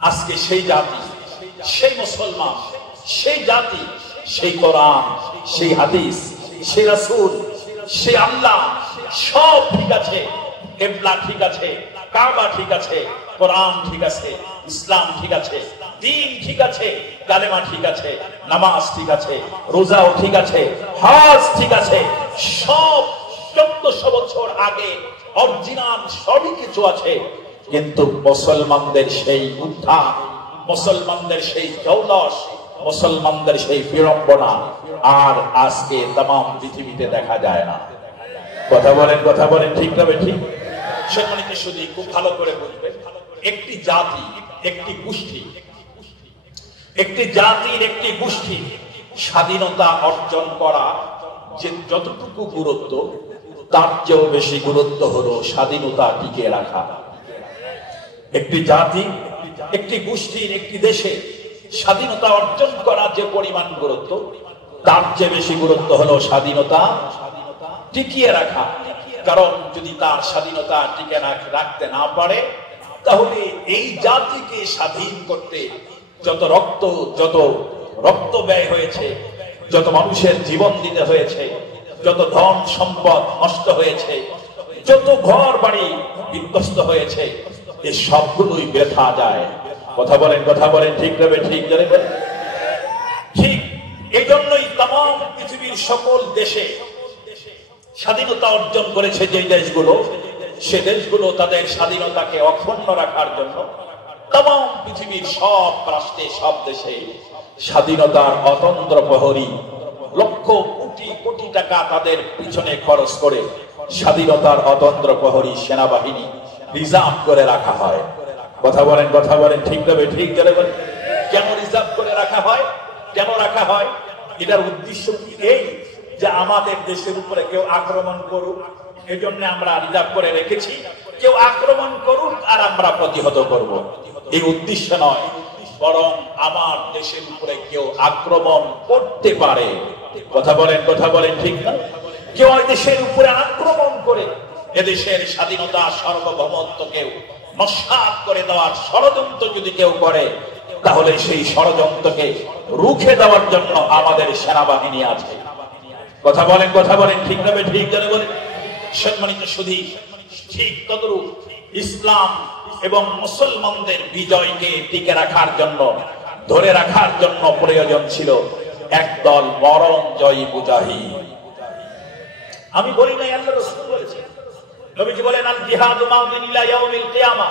আজকে সেই জাতি, সেই মুসলমান, সেই জাতি, সেই কোরআন, সেই হাদিস, সেই রাসূল, সেই আল্লাহ সব ঠিক আছে, কিবলা ঠিক আছে, কাবা ঠিক আছে, কোরআন ঠিক আছে, ইসলাম ঠিক আছে, দ্বীন ঠিক আছে, কালেমা ঠিক আছে, নামাজ ঠিক আছে, রোজাও ঠিক আছে, হজ ঠিক আছে, সব 1400 বছর আগে অরিজিনাল সবই কিছু আছে। কিন্তু মুসলমানদের সেই উত্থান, মুসলমানদের সেই জৌলস, মুসলমানদের সেই বিড়ম্বনা আর আজকে तमाम পৃথিবীতে দেখা যায় না। কথা বলেন ঠিক না ঠিক? সম্মানিত শুধু খুব ভালো করে বুঝবেন, একটি জাতি, একটি গোষ্ঠী, একটি জাতির একটি গোষ্ঠী স্বাধীনতা অর্জন করা যে যতটুকু গুরুত্ব, তার চেয়েও বেশি গুরুত্ব হলো স্বাধীনতা টিকিয়ে রাখা। একটি জাতি, একটি গোষ্ঠীর, একটি দেশে স্বাধীনতা অর্জন করা যে পরিমাণ গুরুত্ব, তার চেয়ে বেশি গুরুত্ব হলো স্বাধীনতা টিকিয়ে রাখা। কারণ যদি তার স্বাধীনতা টিকে রাখতে না পারে, তাহলে এই জাতিকে স্বাধীন করতে যত রক্ত ব্যয় হয়েছে, যত মানুষের জীবন দিতে হয়েছে, যত ধন সম্পদ নষ্ট হয়েছে, যত ঘর বাড়ি বিধ্বস্ত হয়েছে, এই সবগুলোই বৃথা যায়। কথা বলেন ঠিক না ঠিক? ঠিক এই জন্যই तमाम পৃথিবীর সকল দেশে স্বাধীনতা অর্জন করেছে যে দেশগুলো, সে দেশগুলো তাদের স্বাধীনতাকে অক্ষুণ্ণ রাখার জন্য तमाम পৃথিবীর সব রাষ্ট্রে, সব দেশে স্বাধীনতার অতন্ত্র প্রহরী লক্ষ কোটি কোটি টাকা তাদের পিছনে খরচ করে স্বাধীনতার অতন্ত্র প্রহরী সেনাবাহিনী রিজার্ভ করে রাখা হয়। কথা বলেন ঠিক না ঠিক? কেন রিজার্ভ করে রাখা হয়? কেন রাখা হয়? এটার উদ্দেশ্য কি? এই যে আমাদের দেশের উপরে কেউ আক্রমণ করুক, এই জন্য আমরা রিজার্ভ করে রেখেছি, কেউ আক্রমণ করুক আর আমরা প্রতিহত করব, এই উদ্দেশ্য নয়। বরং আমার দেশের উপরে কেউ আক্রমণ করতে পারে। কথা বলেন ঠিক না? কেউ দেশের উপরে আক্রমণ করে এদেশের স্বাধীনতা, সার্বভৌমত্বকে নস্যাৎ করে দেওয়ার ষড়যন্ত্র যদি কেউ করে, তাহলে সেই ষড়যন্ত্রকে রুখে দেওয়ার জন্য আমাদের সেনাবাহিনী আছে। কথা বলেন ঠিক না ঠিক? বলেন সম্মানিত সুধী, ঠিক তদ্রূপ ইসলাম এবং মুসলমানদের বিজয়কে টিকে রাখার জন্য, ধরে রাখার জন্য প্রয়োজন ছিল একদল মরণ জয়ী মুজাহিদ। আমি বলি নাই, আল্লাহ রাসূল বলেছেন, নবীজি বলেন, আল জিহাদু মাউদিন ইলা ইয়াউমিল কিয়ামা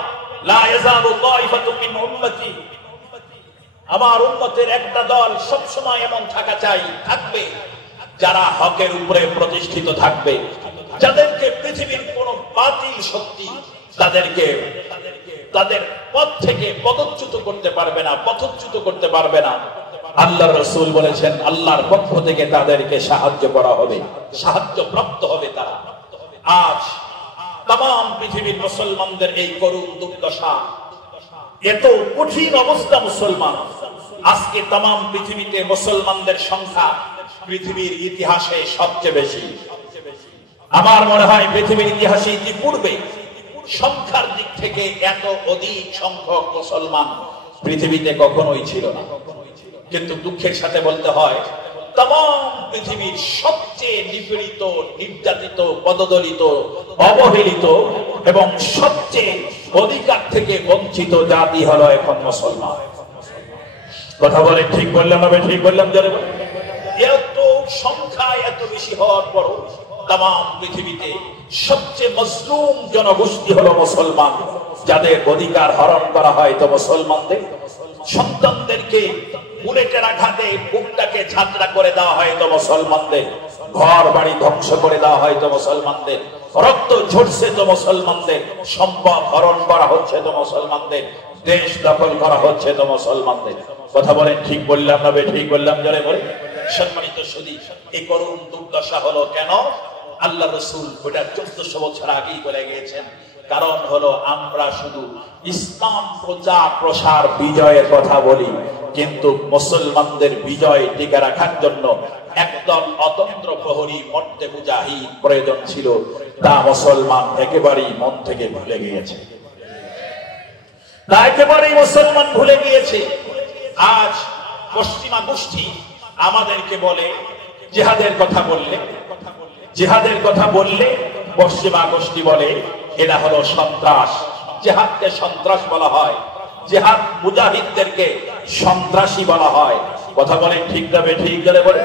লা ইয়াযালু তাইফাতুম মিন উম্মতি। আমার উম্মতের একটা দল সব সময় এমন থাকবে যারা হকের উপরে প্রতিষ্ঠিত থাকবে, যাদেরকে পৃথিবীর কোন বাতিল শক্তি তাদের পথ থেকে পদচ্যুত করতে পারবে না। আল্লাহর রাসূল বলেছেন, আল্লাহর পক্ষ থেকে তাদেরকে সাহায্য করা হবে, সাহায্য প্রাপ্ত হবে তারা। আজ तमाम পৃথিবীর মুসলমানদের এই করুণ দুর্দশা, এত কঠিন অবস্থা মুসলমান, আজকে तमाम পৃথিবীতে মুসলমানদের সংখ্যা পৃথিবীর ইতিহাসে সবচেয়ে বেশি। আমার মনে হয় পৃথিবীর ইতিহাসে ইতিপূর্বে সংখ্যার দিক থেকে এত অধিক সংখ্যক মুসলমান পৃথিবীতে কখনোই ছিল না। কিন্তু দুঃখের সাথে বলতে হয়, तमाम পৃথিবীর সবচেয়ে নিপীড়িত, নির্যাতিত, পদদলিত, অবহেলিত এবং সবচেয়ে অধিকার থেকে বঞ্চিত জাতি হলো এখন মুসলমান। কথা বলে ঠিক বললাম না? ঠিক বললাম? যারা এত সংখ্যা এত বেশি হওয়ার পরও तमाम পৃথিবীতে সবচেয়ে মজলুম জনগোষ্ঠী হলো মুসলমান, যাদের অধিকার হরণ করা হয় তো মুসলমানদের। সন্তানদেরকে বুলেটের আঘাতে বুকটাকে ঝাঁঝরা করে দেওয়া হয় তো মুসলমানদের, ঘর বাড়ি ধ্বংস করে দেওয়া হয় তো মুসলমানদের, রক্ত ঝরছে তো মুসলমানদের, সম্পদ হরণ করা হচ্ছে তো মুসলমানদের, দেশ দখল করা হচ্ছে তো মুসলমানদের। কথা বলেন ঠিক বললাম না? ঠিক বললাম? যারা বলে সম্মানিত সুধী, এই করুণ দুর্দশা হলো কেন? আল্লাহ রাসূল ওটা 1400 বছর আগেই বলে গিয়েছেন। কারণ হলো আমরা শুধু ইসলাম প্রচার বিজয়ের কথা বলি, কিন্তু মুসলমানদের বিজয় টিকে রাখার জন্য একদল অতন্ত্র প্রহরী মর্দে মুজাহিদ প্রয়োজন ছিল, তা মুসলমান একেবারেই মন থেকে ভুলে গিয়েছে। তা একেবারেই মুসলমান ভুলে গিয়েছে। আজ পশ্চিমা গোষ্ঠী আমাদেরকে বলে জিহাদের কথা বললে পশ্চিমা গোষ্ঠী বলে এরা হলো সন্ত্রাস। জিহাদকে সন্ত্রাস বলা হয়, জিহাদ মুজাহিদদেরকে সন্ত্রাসী বলা হয়। কথা বলেন ঠিক যাবে? ঠিক গেলে বলে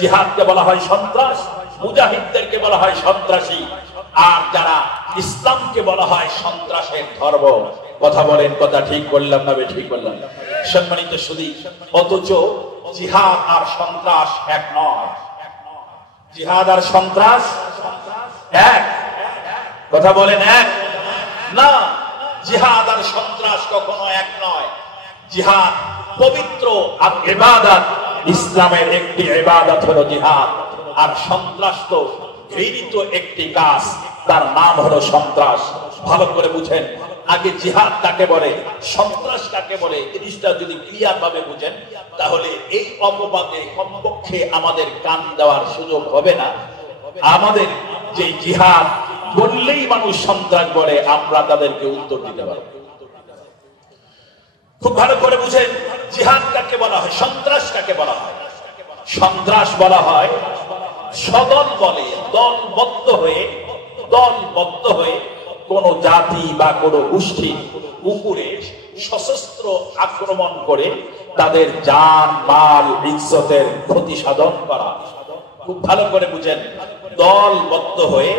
জিহাদকে বলা হয় সন্ত্রাস, মুজাহিদদেরকে বলা হয় সন্ত্রাসী, আর যারা ইসলামকে বলা হয় সন্ত্রাসের ধর্ম। কথা বলেন, কথা ঠিক করলাম না? ঠিক করলাম। সম্মানিত সুধী, অথচ জিহাদ আর সন্ত্রাস এক নয়। জিহাদ আর সন্ত্রাস এক। কথা বলেন এক না। জিহাদ আর সন্ত্রাস কখনো এক নয়। জিহাদ পবিত্র আর ইবাদত, ইসলামের একটি ইবাদত হলো জিহাদ। আর সন্ত্রাস তো ঘৃণিত একটি কাজ, তার নাম হলো সন্ত্রাস। ভালো করে বুঝেন, আগে জিহাদ কাকে বলে, সন্ত্রাস কাকে বলে, জিনিসটা যদি ক্লিয়ার ভাবে বুঝেন তাহলে এই অপবাদে কমপক্ষে আমাদের কান দেওয়ার সুযোগ হবে না। আমাদের যে জিহাদ বললেই মানুষ সন্ত্রাস বলে, আমরা তাদেরকে উত্তর দিতে পারবো। খুব ভালো করে বুঝেন, জিহাদ কাকে বলা হয়, সন্ত্রাস কাকে বলা হয়। সন্ত্রাস বলা হয় সদল বলে, দলবদ্ধ হয়ে কোন জাতি বা কোন গোষ্ঠীর উপরে সশস্ত্র আক্রমণ করে তাদের জান মাল ইজ্জতের ক্ষতি সাধন করা। খুব ভালো করে বুঝেন, দলবদ্ধ হয়ে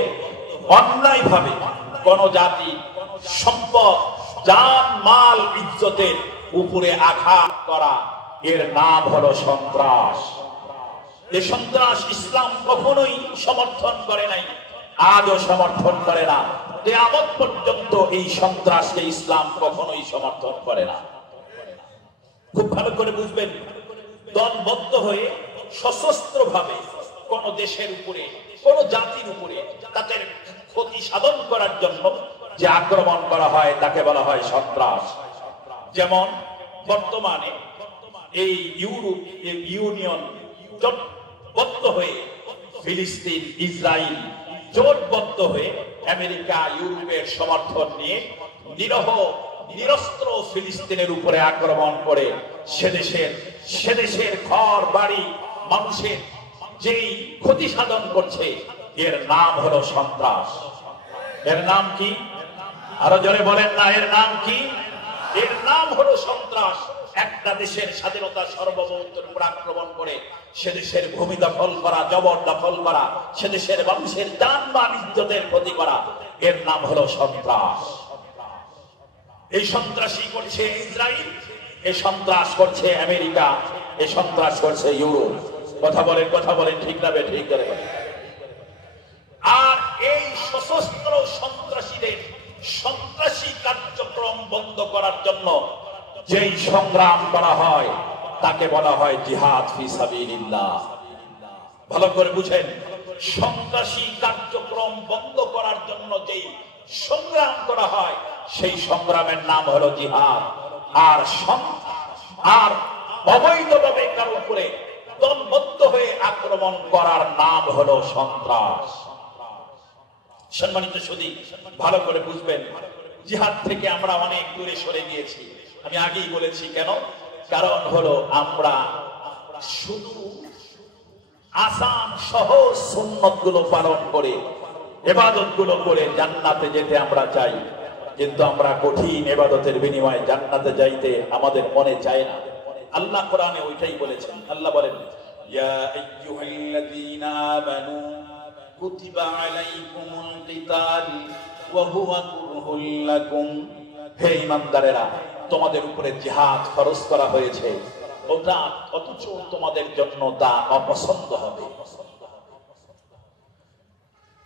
অন্যায় ভাবে কোন জাতি সম্পদ, জান মাল ইজ্জতের উপরে আঘাত করা, এর নাম হলো সন্ত্রাস। এই সন্ত্রাস ইসলাম কখনোই সমর্থন করে নাই, আজও সমর্থন করে না। কিয়ামত পর্যন্ত এই সন্ত্রাসকে ইসলাম কখনোই সমর্থন করে না। খুব ভালো করে বুঝবেন, দলবদ্ধ হয়ে সশস্ত্র ভাবে কোন দেশের উপরে, কোন জাতির উপরে তাদের ক্ষতি সাধন করার জন্য যে আক্রমণ করা হয় তাকে বলা হয় সন্ত্রাস। যেমন বর্তমানে এই ইউনিয়ন জোটবদ্ধ হয়ে ফিলিস্তিন, ইসরায়েল জোটবদ্ধ হয়ে আমেরিকা, ইউরোপের সমর্থন নিয়ে নিরস্ত্র ফিলিস্তিনের উপরে আক্রমণ করে সে দেশের ঘর বাড়ি, মানুষের যেই ক্ষতি সাধন করছে, এর নাম হলো সন্ত্রাস। এর নাম কি? আরো জোরে বলেন না, এর নাম কি? এর নাম হলো সন্ত্রাস। একটা দেশের স্বাধীনতা সার্বভৌমত্বের উপর আক্রমণ করে সে দেশের ভূমি দখল করা, জবরদখল করা, সে দেশের মানুষের জান-মাল ইজ্জতের ক্ষতি করা, এর নাম হলো সন্ত্রাস। এই সন্ত্রাসী করছে ইসরায়েল, এই সন্ত্রাস করছে আমেরিকা, এই সন্ত্রাস করছে ইউরোপ। কথা বলেন ঠিক না? ঠিক করে বলেন। আর এই সশস্ত্র সন্ত্রাসীদের সন্ত্রাসী কার্যক্রম বন্ধ করার জন্য যেই সংগ্রাম করা হয় তাকে বলা হয় জিহাদ ফি সাবিলিল্লাহ। ভালো করে বুঝেন, সন্ত্রাসী কার্যক্রম বন্ধ করার জন্য যেই সংগ্রাম করা হয় সেই সংগ্রামের নাম হলো জিহাদ। আর অবৈধভাবে কারো উপরে দলবদ্ধ হয়ে আক্রমণ করার নাম হলো সন্ত্রাস। সম্মানিত সুধী, ভালো করে বুঝবেন, জিহাদ থেকে আমরা অনেক দূরে সরে গিয়েছি। আমি আগেই বলেছি কেন, কারণ হলো আমরা শুধু আসান সহজ সুন্নত গুলো পালন করে, ইবাদত গুলো করে জান্নাতে যেতে আমরা চাই, কিন্তু আমরা কঠিন ইবাদতের বিনিময়ে জান্নাতে যাইতে আমাদের মনে চায় না। আল্লাহ কোরআনে ওইটাই বলেছেন। আল্লাহ বলেন, ইয়া আইয়ুহাল্লাযীনা আমানু কুতিবা আলাইকুমুল কিতাল ওয়া হুয়া কুরহুল লাকুম। হে ঈমানদারেরা, তোমাদের উপরে জিহাদ ফরজ করা হয়েছে, ওটা অথচ তোমাদের জন্য তা অপছন্দ হবে।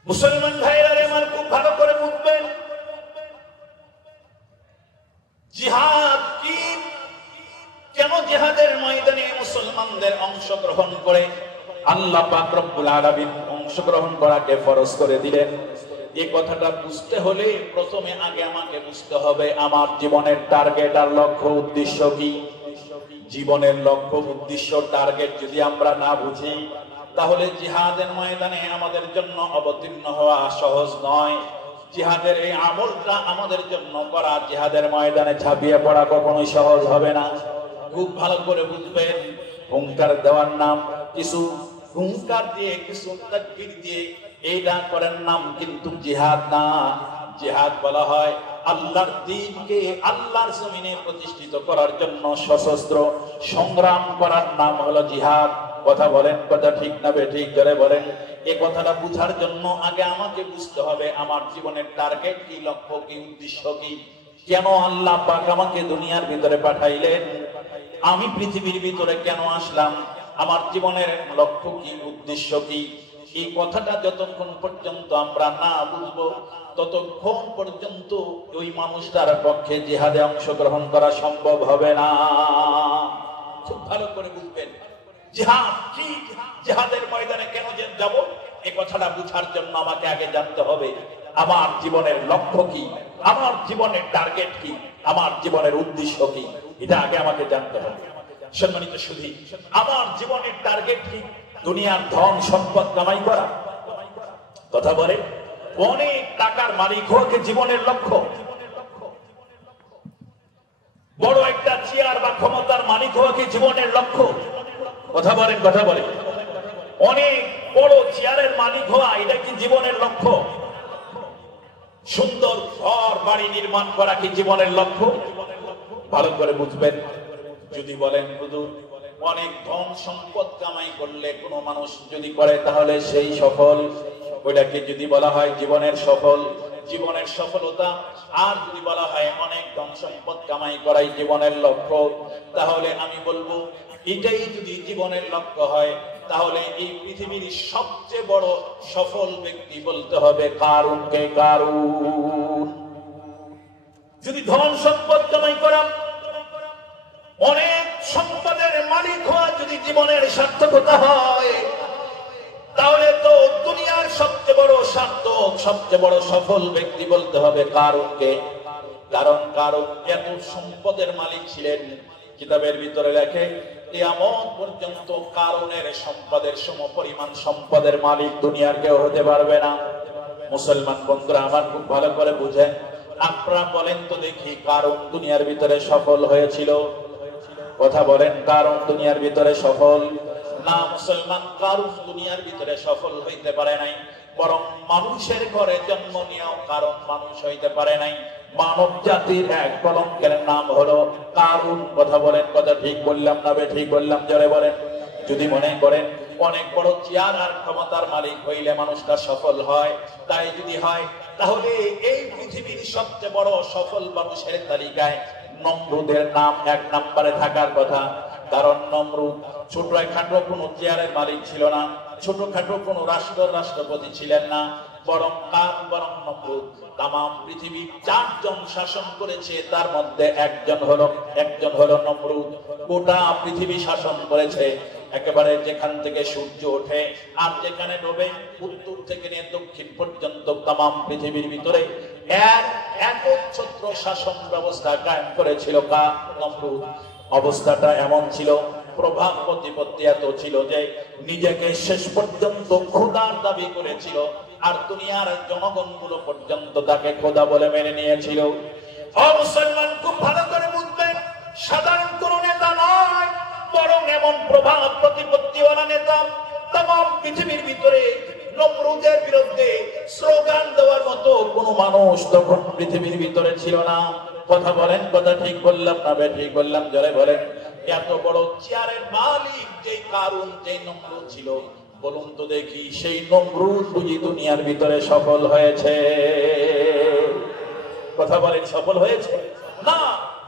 মুসলমান ভাইরা আমার খুব ভালো করে বুঝবেন, জিহাদ কি, কেন জিহাদের ময়দানে মুসলমানদের অংশগ্রহণ করে আল্লাহ পাক রব্বুল আলামিন অংশগ্রহণ করাকে ফরজ করে দিলেন। এই কথাটা বুঝতে হলে প্রথমে আগে আমাকে বুঝতে হবে আমার জীবনের টার্গেট আর লক্ষ্য উদ্দেশ্য কি। জীবনের লক্ষ্য উদ্দেশ্য টার্গেট যদি আমরা না বুঝি, তাহলে জিহাদের ময়দানে আমাদের জন্য অবতীর্ণ হওয়া সহজ নয়। জিহাদের এই আমলটা আমাদের জন্য করা, জিহাদের ময়দানে ঝাঁপিয়ে পড়া কখনোই সহজ হবে না। খুব ভালো করে বুঝবেন, হুঙ্কার দেওয়ার নাম, কিছু হুঙ্কার দিয়ে কিছু তাকবীর দিয়ে এইটা করার নাম কিন্তু জিহাদ না। জিহাদ বলা হয় আল্লাহর দ্বীনকে আল্লাহর জমিনে প্রতিষ্ঠিত করার জন্য সশস্ত্র সংগ্রাম করার নাম হলো জিহাদ। কথা বলেন, কথা ঠিক না বেঠিক? জোরে বলেন। এই কথাটা বুঝার জন্য আগে আমাকে বুঝতে হবে আমার জীবনের টার্গেট কি, লক্ষ্য কি, উদ্দেশ্য কি, কেন আল্লাহ পাক আমাকে দুনিয়ার ভিতরে পাঠাইলেন, আমি পৃথিবীর ভিতরে কেন আসলাম, আমার জীবনের লক্ষ্য কি, উদ্দেশ্য কি। এই কথাটা যতক্ষণ পর্যন্ত আমরা না বুঝবো ততক্ষণ পর্যন্ত ওই মানুষটার পক্ষে জিহাদে অংশগ্রহণ করা সম্ভব হবে না। খুব ভালো করে বুঝবেন জিহাদ কি, জিহাদের ময়দানে কেন যাব, এই কথাটা বুঝার জন্য আমাকে আগে জানতে হবে আমার জীবনের লক্ষ্য কি, আমার জীবনের টার্গেট কি, আমার জীবনের উদ্দেশ্য কি, এটা আগে আমাকে জানতে হবে। সম্মানিত সুধী, আমার জীবনের টার্গেট কি? দুনিয়ার ধন সম্পদ কামাই করা? কথা বলে অনেক টাকার মালিক হওয়া কি জীবনের লক্ষ্য? বড় একটা চেয়ার বা ক্ষমতার মালিক হওয়া কি জীবনের লক্ষ্য? কথা বলেন, কথা বলেন। অনেক বড় চেয়ারের মালিক হওয়া এটা কি জীবনের লক্ষ্য? সুন্দর ঘর বাড়ি নির্মাণ করা কি জীবনের লক্ষ্য? ভালো করে বুঝবেন। যদি বলেন হুজুর অনেক ধন সম্পদ কামাই করলে কোন মানুষ যদি করে তাহলে সেই সফল, ওইটাকে যদি বলা হয় জীবনের সফল, জীবনের সফলতা। আর যদি বলা হয় অনেক ধন সম্পদ কামাই করাই জীবনের লক্ষ্য, তাহলে আমি বলবো এটাই যদি জীবনের লক্ষ্য হয় তাহলে এই পৃথিবীর সবচেয়ে বড় সফল ব্যক্তি বলতে হবে কারুনকে। কারুন যদি ধন সম্পদ কামাই করা, অনেক সম্পদের মালিক হওয়া যদি জীবনের সার্থকতা হয়, তাহলে তো দুনিয়ার সবচেয়ে বড় সার্থক, সবচেয়ে বড় সফল ব্যক্তি বলতে হবে কারুনকে। কারণ কারুন এত সম্পদের মালিক ছিলেন, কিতাবের ভিতরে লেখে কিয়ামত পর্যন্ত কারুনের সম্পদের সমপরিমাণ সম্পদের মালিক দুনিয়ার কেউ হতে পারবে না। মুসলমান বন্ধুরা আমার খুব ভালো করে বুঝেন, আপনারা বলেন তো দেখি কারুন দুনিয়ার ভিতরে সফল হয়েছিল? কথা বলেন, কারুন দুনিয়ার ভিতরে সফল না? মুসলমান, কারুন দুনিয়ার ভিতরে সফল হইতে পারে নাই, বরং মানুষের ঘরে জন্ম নিয়েও কারণ মানুষ হইতে পারে নাই। মানব জাতির এক কলঙ্কের নাম হলো কারুন। কথা বলেন, কথা ঠিক বললাম না ঠিক বললাম? জোরে বলেন। যদি মনে করেন অনেক বড় চেয়ার আর ক্ষমতার মালিক হইলে মানুষটা সফল হয়, তাই যদি হয় তাহলে এই পৃথিবীর সবচেয়ে বড় সফল মানুষের তালিকায় নমরুদের নাম এক নম্বরে থাকার কথা। কারণ নমরুদ ছোটখাটো কোনো চেয়ারের মালিক ছিল না, ছোটখাটো কোনো রাষ্ট্রপতি ছিলেন না, বরং নমরুদ তাম পৃথিবী 4 জন শাসন করেছে, তার মধ্যে একজন হলো নমরুদ। গোটা পৃথিবী শাসন করেছে, একেবারে যেখান থেকে সূর্য ওঠে আর যেখানে ডোবে, উত্তর থেকে নিয়ে দক্ষিণ পর্যন্ত তাম পৃথিবীর ভিতরে একচ্ছত্র শাসন ব্যবস্থা কায়েম করেছিল নমরুদ। অবস্থাটা এমন ছিল, প্রভাব প্রতিপত্তি এত ছিল যে নিজেকে শেষ পর্যন্ত খোদার দাবি করেছিল, আর দুনিয়ার জনগণগুলো পর্যন্ত তাকে খোদা বলে মেনে নিয়েছিল। মুসলমান খুব ভালো করে বুঝবেন, সাধারণ কোন নেতা নয়, বরং এমন প্রভাব প্রতিপত্তিওয়ালা নেতা। তাম পৃথিবীর ভিতরে নমরুদের বিরুদ্ধে স্লোগান দেওয়ার মতো কোন মানুষ তখন পৃথিবীর ভিতরে ছিল না। কথা বলেন, কথা ঠিক বললাম না ঠিক বললাম? জোরে বলেন। এত বড় চেয়ারের মালিক যে কারুন, যে নমরুদ ছিল, বলুন তো দেখি সেই নমরুদ বুঝি দুনিয়ার ভিতরে সফল হয়েছে? কথা বলেন, সফল হয়েছে? না,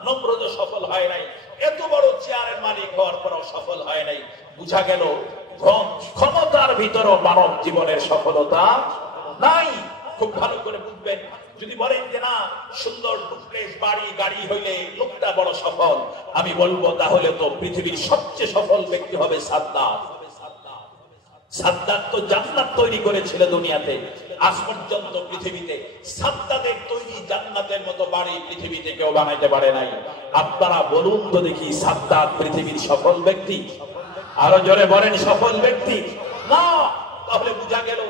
নমরুদ সফল হয় নাই। এত বড় চেয়ারের মালিক হওয়ার পরও সফল হয় নাই। বুঝা গেল ক্ষমতার ভিতরও মানব জীবনের সফলতা নাই। খুব ভালো করে বুঝবেন। যদি বলেন যে না, সুন্দর ডুপ্লেক্স বাড়ি গাড়ি হইলে লোকটা বড় সফল, আমি বলবো তাহলে তো পৃথিবীর সবচেয়ে সফল ব্যক্তি হবে সাদ্দাত। সাদ্দাত তো জান্নাত তৈরি করেছিল দুনিয়াতে, আজ পর্যন্ত পৃথিবীতে সাদ্দাতের তৈরি জান্নাতের মতো বাড়ি পৃথিবীতে কেউ বানাইতে পারে নাই। আপনারা বলুন তো দেখি, সাদ্দাত পৃথিবীর সফল ব্যক্তি? আরো জোরে বলেন, সফল ব্যক্তি না? তাহলে বুঝা গেল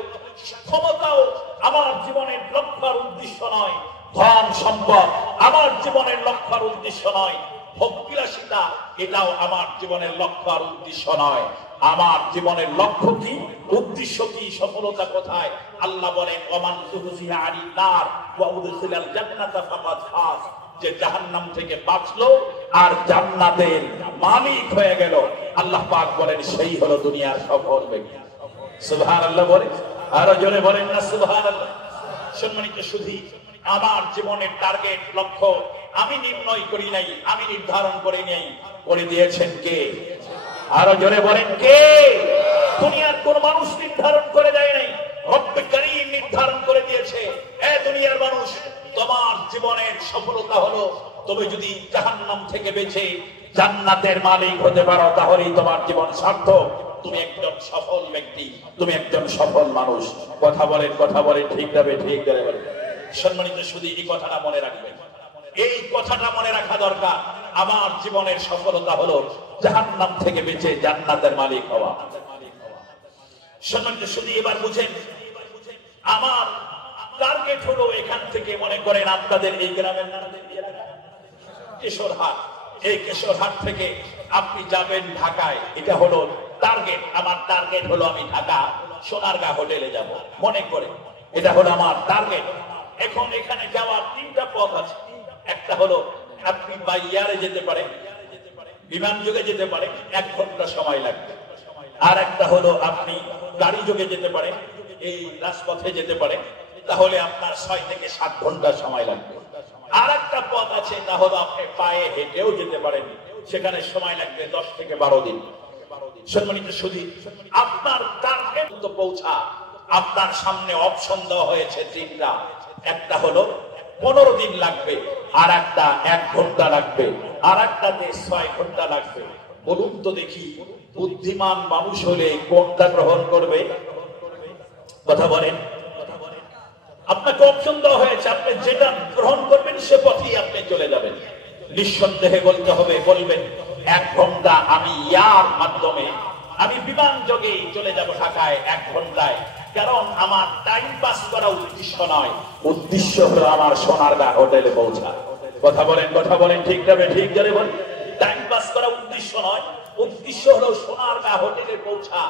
ক্ষমতাও আমার জীবনের লক্ষ্য আর উদ্দেশ্য নয় ধন সম্পদ, আমার জীবনের লক্ষ্য আর উদ্দেশ্য নয় ভোগবিলাসিতা, এটাও আমার জীবনের লক্ষ্য আর উদ্দেশ্য নয়। আমার জীবনের লক্ষ্য কি, উদ্দেশ্য কি, সফলতা কোথায়? আল্লাহ বলেন ওমান যুহজিহা আনিন নার ওয়া উদখিলাল জান্নাতা ফাকাদ ফাজ, যে জাহান্নাম থেকে বাঁচলো আর জান্নাতের মালিক হয়ে গেল, আল্লাহ পাক বলেন সেই হলো দুনিয়ার সফল ব্যক্তি। সুবহানাল্লাহ বলেন, আরো জোরে বলেন না সুবহানাল্লাহ। সম্মানিত সুধী, আমার জীবনের টার্গেট লক্ষ্য আমি নির্ণয় করি নাই, আমি নির্ধারণ করে নেই, করে দিয়েছেন কে? আরো জোরে বলেন কে? দুনিয়ার কোন মানুষ নির্ধারণ করে দেয় নাই, রব্বে কারীম নির্ধারণ করে দিয়েছে। এ দুনিয়ার মানুষ, তোমার জীবনের সফলতা হলো তুমি যদি জাহান্নাম থেকে বেঁচে জান্নাতের মালিক হতে পারো, তাহলেই তোমার জীবন সার্থক। তুমি একজন সফল ব্যক্তি, তুমি একজন সফল মানুষ। কথা বলেন, কথা বলেন, ঠিক যাবে, ঠিক যাবে। সম্মানিত সুধী, এই কথাটা মনে রাখবেন, এই কথাটা মনে রাখা দরকার। আমার জীবনের সফলতা হলো জাহান্নাম থেকে বেঁচে জান্নাতের মালিক হওয়া। সম্মানিত সুধী, এবার বুঝেন, আমার টার্গেট হলো এখান থেকে, মনে করেন আপনাদের এই গ্রামের কেশরহাট, এই কেশরহাট থেকে আপনি যাবেন ঢাকায়, এটা হলো টার্গেট। আমার টার্গেট হলো আমি ঢাকা সোনারগাঁ হোটেলে যাব, মনে করে এটা হলো আমার টার্গেট। এখন এখানে যাওয়ার তিনটা পথ আছে। একটা হলো আপনি বাই এয়ারে যেতে পারেন, বিমান যোগে যেতে পারেন, 1 ঘন্টা সময় লাগবে। আর একটা হলো আপনি গাড়ি যোগে যেতে পারেন, এই রাজপথে যেতে পারেন, তাহলে আপনার 6 থেকে 7 ঘন্টা সময় লাগবে। আর একটা পথ আছে, তা হলো আপনি পায়ে হেঁটেও যেতে পারেন, সেখানে সময় লাগবে 10 থেকে 12 দিন। সম্মানিত সুধী, আপনার টার্গেট তো পৌঁছা, আপনার সামনে অপশন দেওয়া হয়েছে 3টা। একটা হলো 15 দিন লাগবে, আর একটা 1 ঘন্টা লাগবে, আর একটাতে 6 ঘন্টা লাগবে। বলুন তো দেখি, বুদ্ধিমান মানুষ হলে কোনটা গ্রহণ করবে? কথা বলেন। আপনাকে অপশন দেওয়া হয়েছে, আপনি যেটা গ্রহণ করবেন সে পথেই আপনি চলে যাবেন। নিঃসন্দেহে বলতে হবে, বলবেন 1 ঘন্টা আমি ইয়ার মাধ্যমে, আমি বিমান যোগে চলে যাব ঢাকায় 1 ঘন্টায়, কারণ আমার টাইম পাস করা উদ্দেশ্য নয়, উদ্দেশ্য হলো আমার সোনারগাঁ হোটেলে পৌঁছা। কথা বলেন, কথা বলেন, ঠিক যাবে, ঠিক যাবে বলেন। টাইম পাস করা উদ্দেশ্য নয়, উদ্দেশ্য হলো সোনারগাঁ হোটেলে পৌঁছা।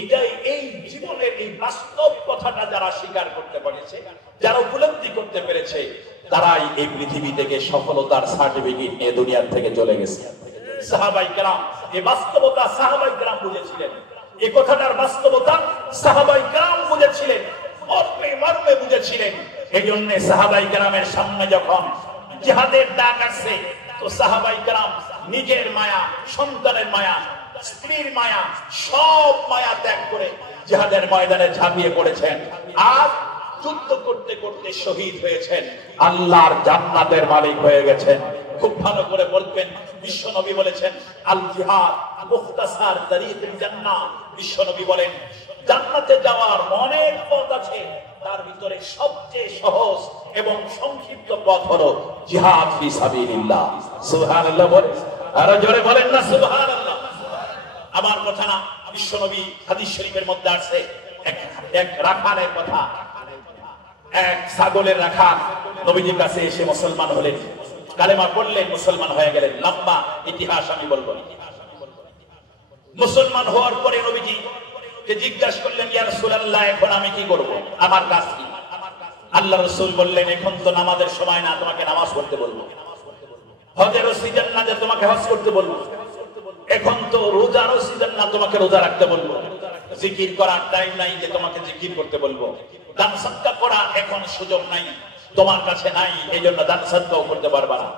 এটাই এই জীবনের এই বাস্তব কথাটা যারা স্বীকার করতে পেরেছে, যারা উপলব্ধি করতে পেরেছে, তারাই এই পৃথিবী থেকে সফলতার সার্টিফিকেট নিয়ে দুনিয়ার থেকে চলে গেছে। সাহাবায়ে কেরাম এই বাস্তবতা সাহাবায়ে কেরাম বুঝেছিলেন, এই কথাটার বাস্তবতা সাহাবায়ে কেরাম বুঝেছিলেন, মর্মে মর্মে বুঝেছিলেন। এই জন্য সাহাবায়ে কেরামের সামনে যখন জিহাদের ডাক আসে, তো সাহাবায়ে কেরাম নিজের মায়া, সন্তানের মায়া, স্ত্রীর মায়া, সব মায়া ত্যাগ করে জিহাদের ময়দানে ঝাঁপিয়ে পড়েছেন। আর যুদ্ধ করতে করতে শহীদ হয়েছেন, আল্লাহর জান্নাতের মালিক হয়ে গেছেন। খুব ভালো করে বলবেন, বিশ্বনবী বলেছেন আল জিহাদ মুখতাসার তারিকুল জান্নাহ। বিশ্বনবী বলেন জান্নাতে যাওয়ার অনেক পথ আছে, তার ভিতরে সবচেয়ে সহজ এবং সংক্ষিপ্ত পথ হলো জিহাদ ফি সাবিলিল্লাহ। সুবহানাল্লাহ বলেন, আর জোরে বলেন না সুবহানাল্লাহ। আমার কথা না, বিশ্বনবী হাদিস শরীফের মধ্যে আছে এক রাখালের কথা। এক ছাগলের রাখাল নবীজির কাছে এসে মুসলমান হলেন, কালেমা পড়লেন, মুসলমান হয়ে গেলেন। লম্বা ইতিহাস আমি বলবো। মুসলমান হওয়ার পরে নবীজি কে জিজ্ঞাসা করলেন, ইয়া রাসূলুল্লাহ, এখন আমি কি করব, আমার কাজ কি? আল্লাহ রাসূল বললেন, এখন তো নামাজের সময় না, তোমাকে নামাজ পড়তে বলবো। হজের সিজন না যে তোমাকে হজ করতে বলবো। এখন তো রোজারও সিজন না, তোমাকে রোজা রাখতে বলবো। জিকির করার টাইম নাই যে তোমাকে জিকির করতে বলবো। দান সাদকা করার এখন সুযোগ নাই, তোমার কাছে নাই, এই জন্য দান সাদকাও করতে পারবা না।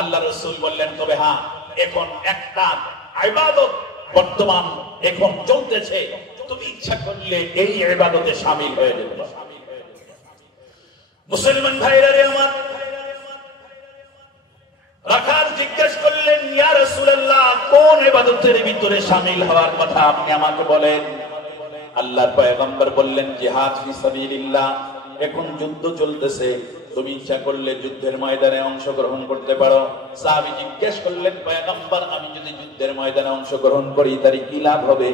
আল্লাহ রাসূল বললেন, তবে হ্যাঁ, এখন একটা ইবাদত বর্তমান এখন চলতেছে, তুমি ইচ্ছা করলে এই ইবাদতে শামিল হয়ে যেতে পারো। মুসলমান ভাইরা রে আমার, রাখাল জিজ্ঞেস করলেন, ইয়া রাসূলুল্লাহ, কোন ইবাদতের ভিতরে শামিল হওয়ার কথা আপনি আমাকে বলেন। আল্লাহর পয়গম্বর বললেন, জিহাদ ফি সাবিলিল্লাহ। এখন যুদ্ধ চলতেছে, তুমি ইচ্ছা করলে যুদ্ধের ময়দানে অংশগ্রহণ করতে পারো। সাহাবী জিজ্ঞেস করলেন, পয়গম্বর, আমি যদি যুদ্ধের ময়দানে অংশগ্রহণ করি তার কি লাভ হবে?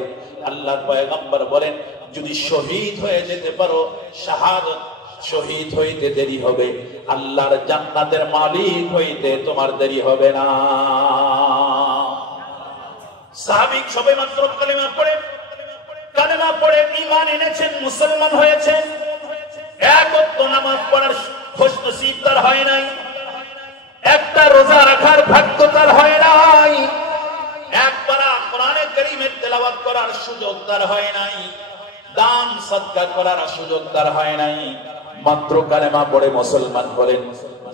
আল্লাহর পয়গম্বর বলেন, যদি শহীদ হয়ে যেতে পারো, শাহাদাত শহীদ হইতে দেরি হবে, আল্লাহর জান্নাতের মালিক হইতে তোমার দেরি হবে না। সাহাবী সবে মাত্র কালেমা পড়ে ঈমান এনেছেন, মুসলমান হয়েছেন, এক ওয়াক্ত নামাজ পড়ার খোশ নসিব তার হয় নাই, একটা রোজা রাখার ভাগ্য তার হয় নাই, একবার কোরআনে কারীমের তেলাওয়াত করার সুযোগ তার হয় নাই, দান সাদকা করার সুযোগ তার হয় নাই। মাত্র কালেমা পড়ে মুসলমান হলেন,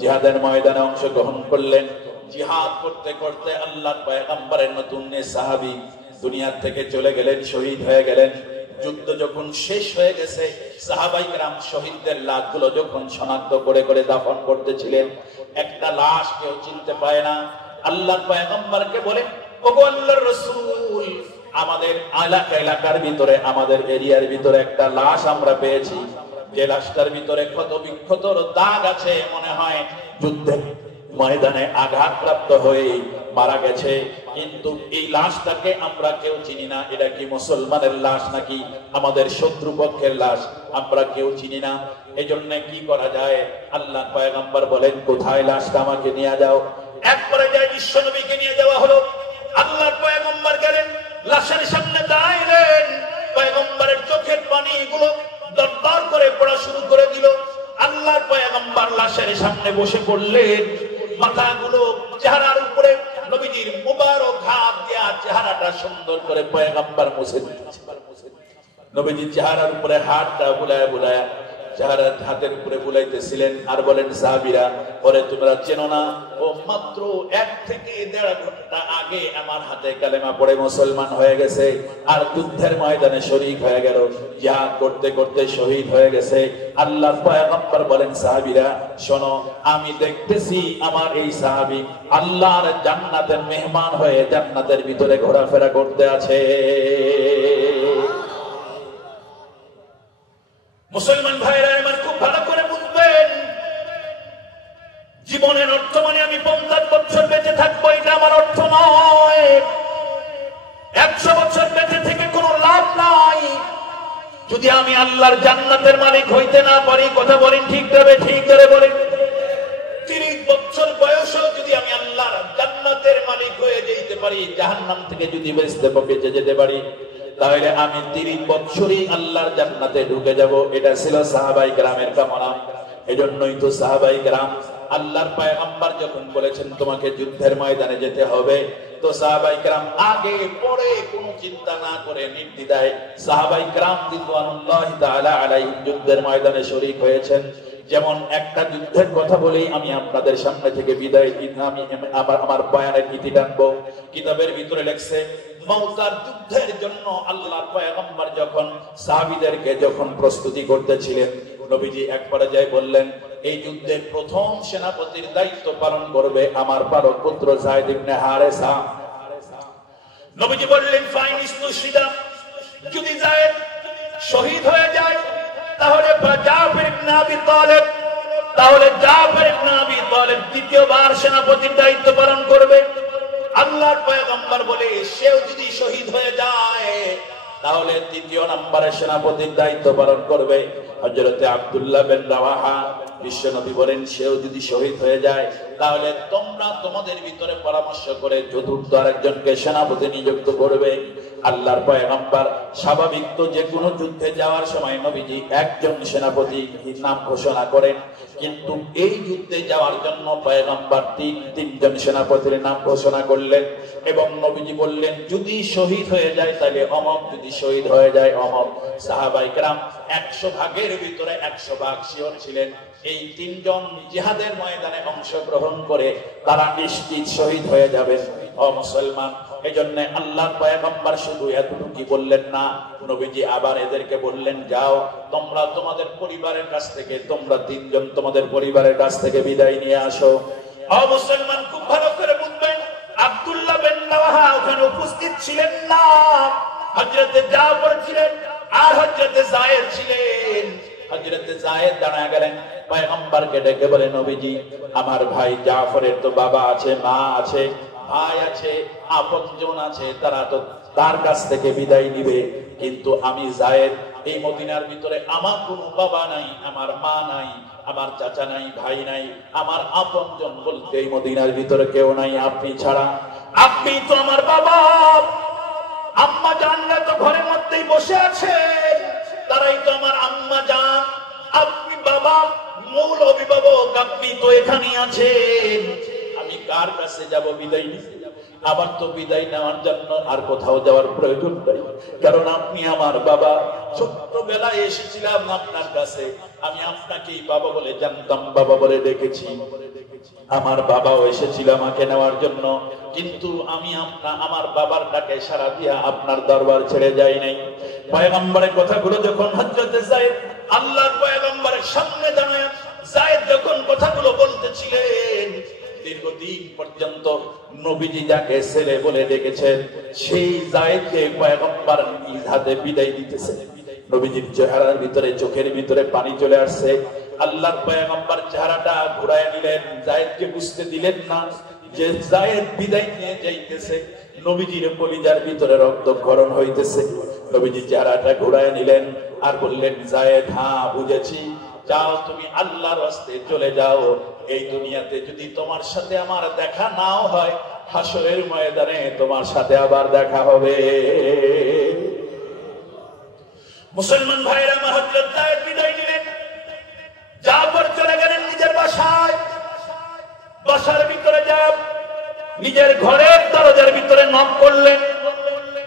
জিহাদের ময়দানে অংশগ্রহণ করলেন। জিহাদ করতে করতে আল্লাহর পয়গম্বরের নতুন সাহাবী দুনিয়া থেকে চলে গেলেন, শহীদ হয়ে গেলেন। যুদ্ধ যখন শেষ হয়ে গেছে, সাহাবায়ে কেরাম শহীদদের লাশগুলো যখন শনাক্ত করে করে দাফন করতেছিলেন, একটা লাশ কেউ চিনতে পায় না। আল্লাহর পয়গম্বরকে বলেন, ওগো আল্লাহর রাসূল, আমাদের এলাকার ভিতরে, আমাদের এরিয়ার ভিতরে একটা লাশ আমরা পেয়েছি, যে লাশটার ভিতরে ক্ষত বিক্ষত দাগ আছে, মনে হয় যুদ্ধের ময়দানে আঘাতপ্রাপ্ত হয়ে মারা গেছে, কিন্তু এই লাশটাকে আমরা কেউ চিনি না, এটা কি মুসলমানের লাশ নাকি আমাদের শত্রুপক্ষের লাশ, আমরা কেউ চিনি না। এজন্য কি করা যায়? আল্লাহর পয়গম্বর বলেন, কোথায় লাশটা, আমাকে নিয়ে যাও। একবারে যায় বিশ্ব নবীকে নিয়ে যাওয়া হলো। আল্লাহর পয়গম্বর গেলেন, লাশের সামনে দাঁড়াইলেন, পয়গম্বরের চোখের পানিগুলো দরদর করে পড়া শুরু করে দিল। আল্লাহর পয়গম্বর লাশের সামনে বসে পড়লেন, মাথাগুলো চেহারার উপরে নবীজির মুবারক হাত দিয়া চেহারাটা সুন্দর করে পয়গম্বর মুছে দিচ্ছেন। নবীজি চেহারার উপরে হাতটা বুলায় বুলায় চেহারার হাতের উপরে বুলাইতেছিলেন, আর বলেন, সাহাবীরা, ওরে তোমরা চেনো না, ও মাত্র 1 থেকে 1.5 ঘন্টা আগে আমার হাতে কালেমা পড়ে মুসলমান হয়ে গেছে, আর যুদ্ধের ময়দানে শরীক হয়ে গেল, জিহাদ করতে করতে শহীদ হয়ে গেছে। আল্লাহর পয়গম্বর বলেন, সাহাবীরা শোনো, আমি দেখতেছি আমার এই সাহাবী আল্লাহর জান্নাতের মেহমান হয়ে জান্নাতের ভিতরে ঘোরাফেরা করতে আছে। মুসলমান ভাইরা আমার খুব ভালো করে বুঝবেন, জীবনের অর্থ মানে আমি 50 বছর বেঁচে থাকবো, এটা আমার অর্থ নয়। 100 বছর বেঁচে থেকে কোনো লাভ নাই যদি আমি আল্লাহর জান্নাতের মালিক হইতে না পারি। কথা বলেন ঠিক দেবে, ঠিক ধরে বলেন। 30 বছর বয়সেও যদি আমি আল্লাহর জান্নাতের মালিক হয়ে যেতে পারি, জাহান্নাম থেকে যদি বেঁচে যেতে পারি, তাহলে আমি 30 বছরই আল্লাহর জান্নাতে ঢুকে যাব। এটা ছিল সাহাবায়ে কেরামের কামনা। এজন্যই তো সাহাবায়ে কেরাম আল্লাহর পয়গম্বর যখন বলেছেন তোমাকে যুদ্ধের ময়দানে যেতে হবে, তো সাহাবায়ে কেরাম আগে পরে কোনো চিন্তা না করে নির্দ্বিধায় সাহাবায়ে কেরাম রিদওয়ানুল্লাহি তাআলা আলাইহিম যুদ্ধের ময়দানে শরীক হয়েছেন। যেমন একটা যুদ্ধের কথা বলেই আমি আপনাদের সামনে থেকে বিদায় দিই, আমি আমার বয়ানের নীতি টানবো। কিতাবের ভিতরে লেখছে, মওতার যুদ্ধের জন্য আল্লাহর পয়গম্বর যখন সাহাবীদেরকে যখন প্রস্তুতি করতেছিলেন, নবীজি এক পর্যায়ে বললেন, এই যুদ্ধের প্রথম সেনাপতির দায়িত্ব পালন করবে আমার পালক পুত্র যায়েদ ইবনে হারেসা। নবীজি বললেন, ফাইন ইসতুশহিদা, যদি যায়েদ শহীদ হয়ে যায় তাহলে জাফর ইবনে আবি তালেব, তাহলে জাফর ইবনে আবি তালেব দ্বিতীয়বার সেনাপতির দায়িত্ব পালন করবে। আল্লাহর পয়গম্বর বলে, সেও যদি শহীদ হয়ে যায় তাহলে তৃতীয় নম্বরের সেনাপতির দায়িত্ব পালন করবে হযরতে আব্দুল্লাহ বিন রাওয়াহা। বিশ্বনবী বলেন, সেও যদি শহীদ হয়ে যায় তাহলে তোমরা তোমাদের ভিতরে পরামর্শ করে চতুর্থ আরেকজনকে সেনাপতি নিযুক্ত করবে। আল্লাহর পয়গম্বর স্বাভাবিক তো যে কোনো যুদ্ধে যাওয়ার সময় নবীজি একজন সেনাপতির নাম ঘোষণা করেন, কিন্তু এই যুদ্ধে যাওয়ার জন্য পয়গম্বর তিনজন সেনাপতির নাম ঘোষণা করলেন এবং নবীজি বললেন, যদি শহীদ হয়ে যায় তাহলে অমক, যদি শহীদ হয়ে যায় অমক। সাহাবায়ে কেরাম 100 ভাগের ভিতরে 100 ভাগ শিওর ছিলেন এই তিনজন জিহাদের ময়দানে অংশগ্রহণ করে তারা নিশ্চিত শহীদ হয়ে যাবেন। ও মুসলমান, এজন্য আল্লাহর পয়গম্বর শুধু এতটুকু বললেন না, নবীজি আবার এদেরকে বললেন, যাও তোমরা তোমাদের পরিবারের কাছ থেকে, তোমরা তিনজন তোমাদের পরিবারের কাছ থেকে বিদায় নিয়ে আসো। ও মুসলমান, খুব ভালো করে বুঝবেন, আব্দুল্লাহ বিন রাওয়াহা ওখানে উপস্থিত ছিলেন না, হযরতে জাফর ছিলেন আর হযরতে যায়েদ ছিলেন। হযরতে যায়েদ দাঁড়া গেলেন, পয়গম্বরকে ডেকে বলে, নবীজি, আমার ভাই জাফরের তো বাবা আছে, মা আছে, ভাই আছে, আপনজন আছে, তারা তো তার কাছ থেকে বিদায় নিবে, কিন্তু আমি যায়েদ এই মদিনার ভিতরে আমার কোনো বাবা নাই, আমার মা নাই, আমার চাচা নাই, ভাই নাই, আমার আপনজন বলতে এই মদিনার ভিতরে কেউ নাই আপনি ছাড়া। আপনি তো আমার বাবা। আম্মা জানরা তো ঘরের মধ্যেই বসে আছে, তারাই তো আমার আম্মা জান। আপনি বাবা, মূল অভিভাবক, আপনি তো এখানে আছেন। আমি কার কাছে যাব বিদায় নিতে? আবার তো বিদায় নেওয়ার জন্য আর কোথাও যাওয়ার প্রয়োজন নেই, কারণ আপনি আমার বাবা। ছোট্টবেলায় এসেছিলাম আপনার কাছে, আমি আপনাকেই বাবা বলে জানতাম, বাবা বলে ডেকেছি। আমার বাবাও এসেছিল আমাকে নেওয়ার জন্য, কিন্তু আমি আমার বাবার ডাকে সাড়া দিয়া আপনার দরবার ছেড়ে যাই নাই। পয়গম্বরের কথাগুলো যখন হযরত যায়েদ আল্লাহর পয়গম্বরের সামনে দাঁড়ায় যায়েদ যখন কথাগুলো বলতেছিলেন, দীর্ঘদিন পর্যন্ত নবীজি যাকে ছেলে বলে ডেকেছেন সেই যায়েদকে পয়গম্বর নিজ হাতে বিদায় দিতেছে। নবীজির চেহারার ভিতরে, চোখের ভিতরে পানি চলে আসছে। আল্লাহর পয়গম্বর চেহারাটা ঘুরায় নিলেন, যায়েদকে বুঝতে দিলেন না যে যায়েদ বিদায় নিয়ে যাইতেছে। নবীজির কলিজার ভিতরে রক্তক্ষরণ হইতেছে। নবীজি চেহারাটা ঘুরায় নিলেন আর বললেন, যায়েদ, হ্যাঁ বুঝেছি, যাও তুমি আল্লাহর রাস্তে চলে যাও। এই দুনিয়াতে যদি তোমার সাথে আমার দেখা নাও হয়, হাসরের ময়দানে তোমার সাথে আবার দেখা হবে। মুসলমান ভাইরা, হযরত যায়েদ বিদায় নিলেন, জাফর চলে গেলেন নিজের বাসায়। বাসার ভিতরে যা নিজের ঘরের দরজার ভিতরে নক করলেন।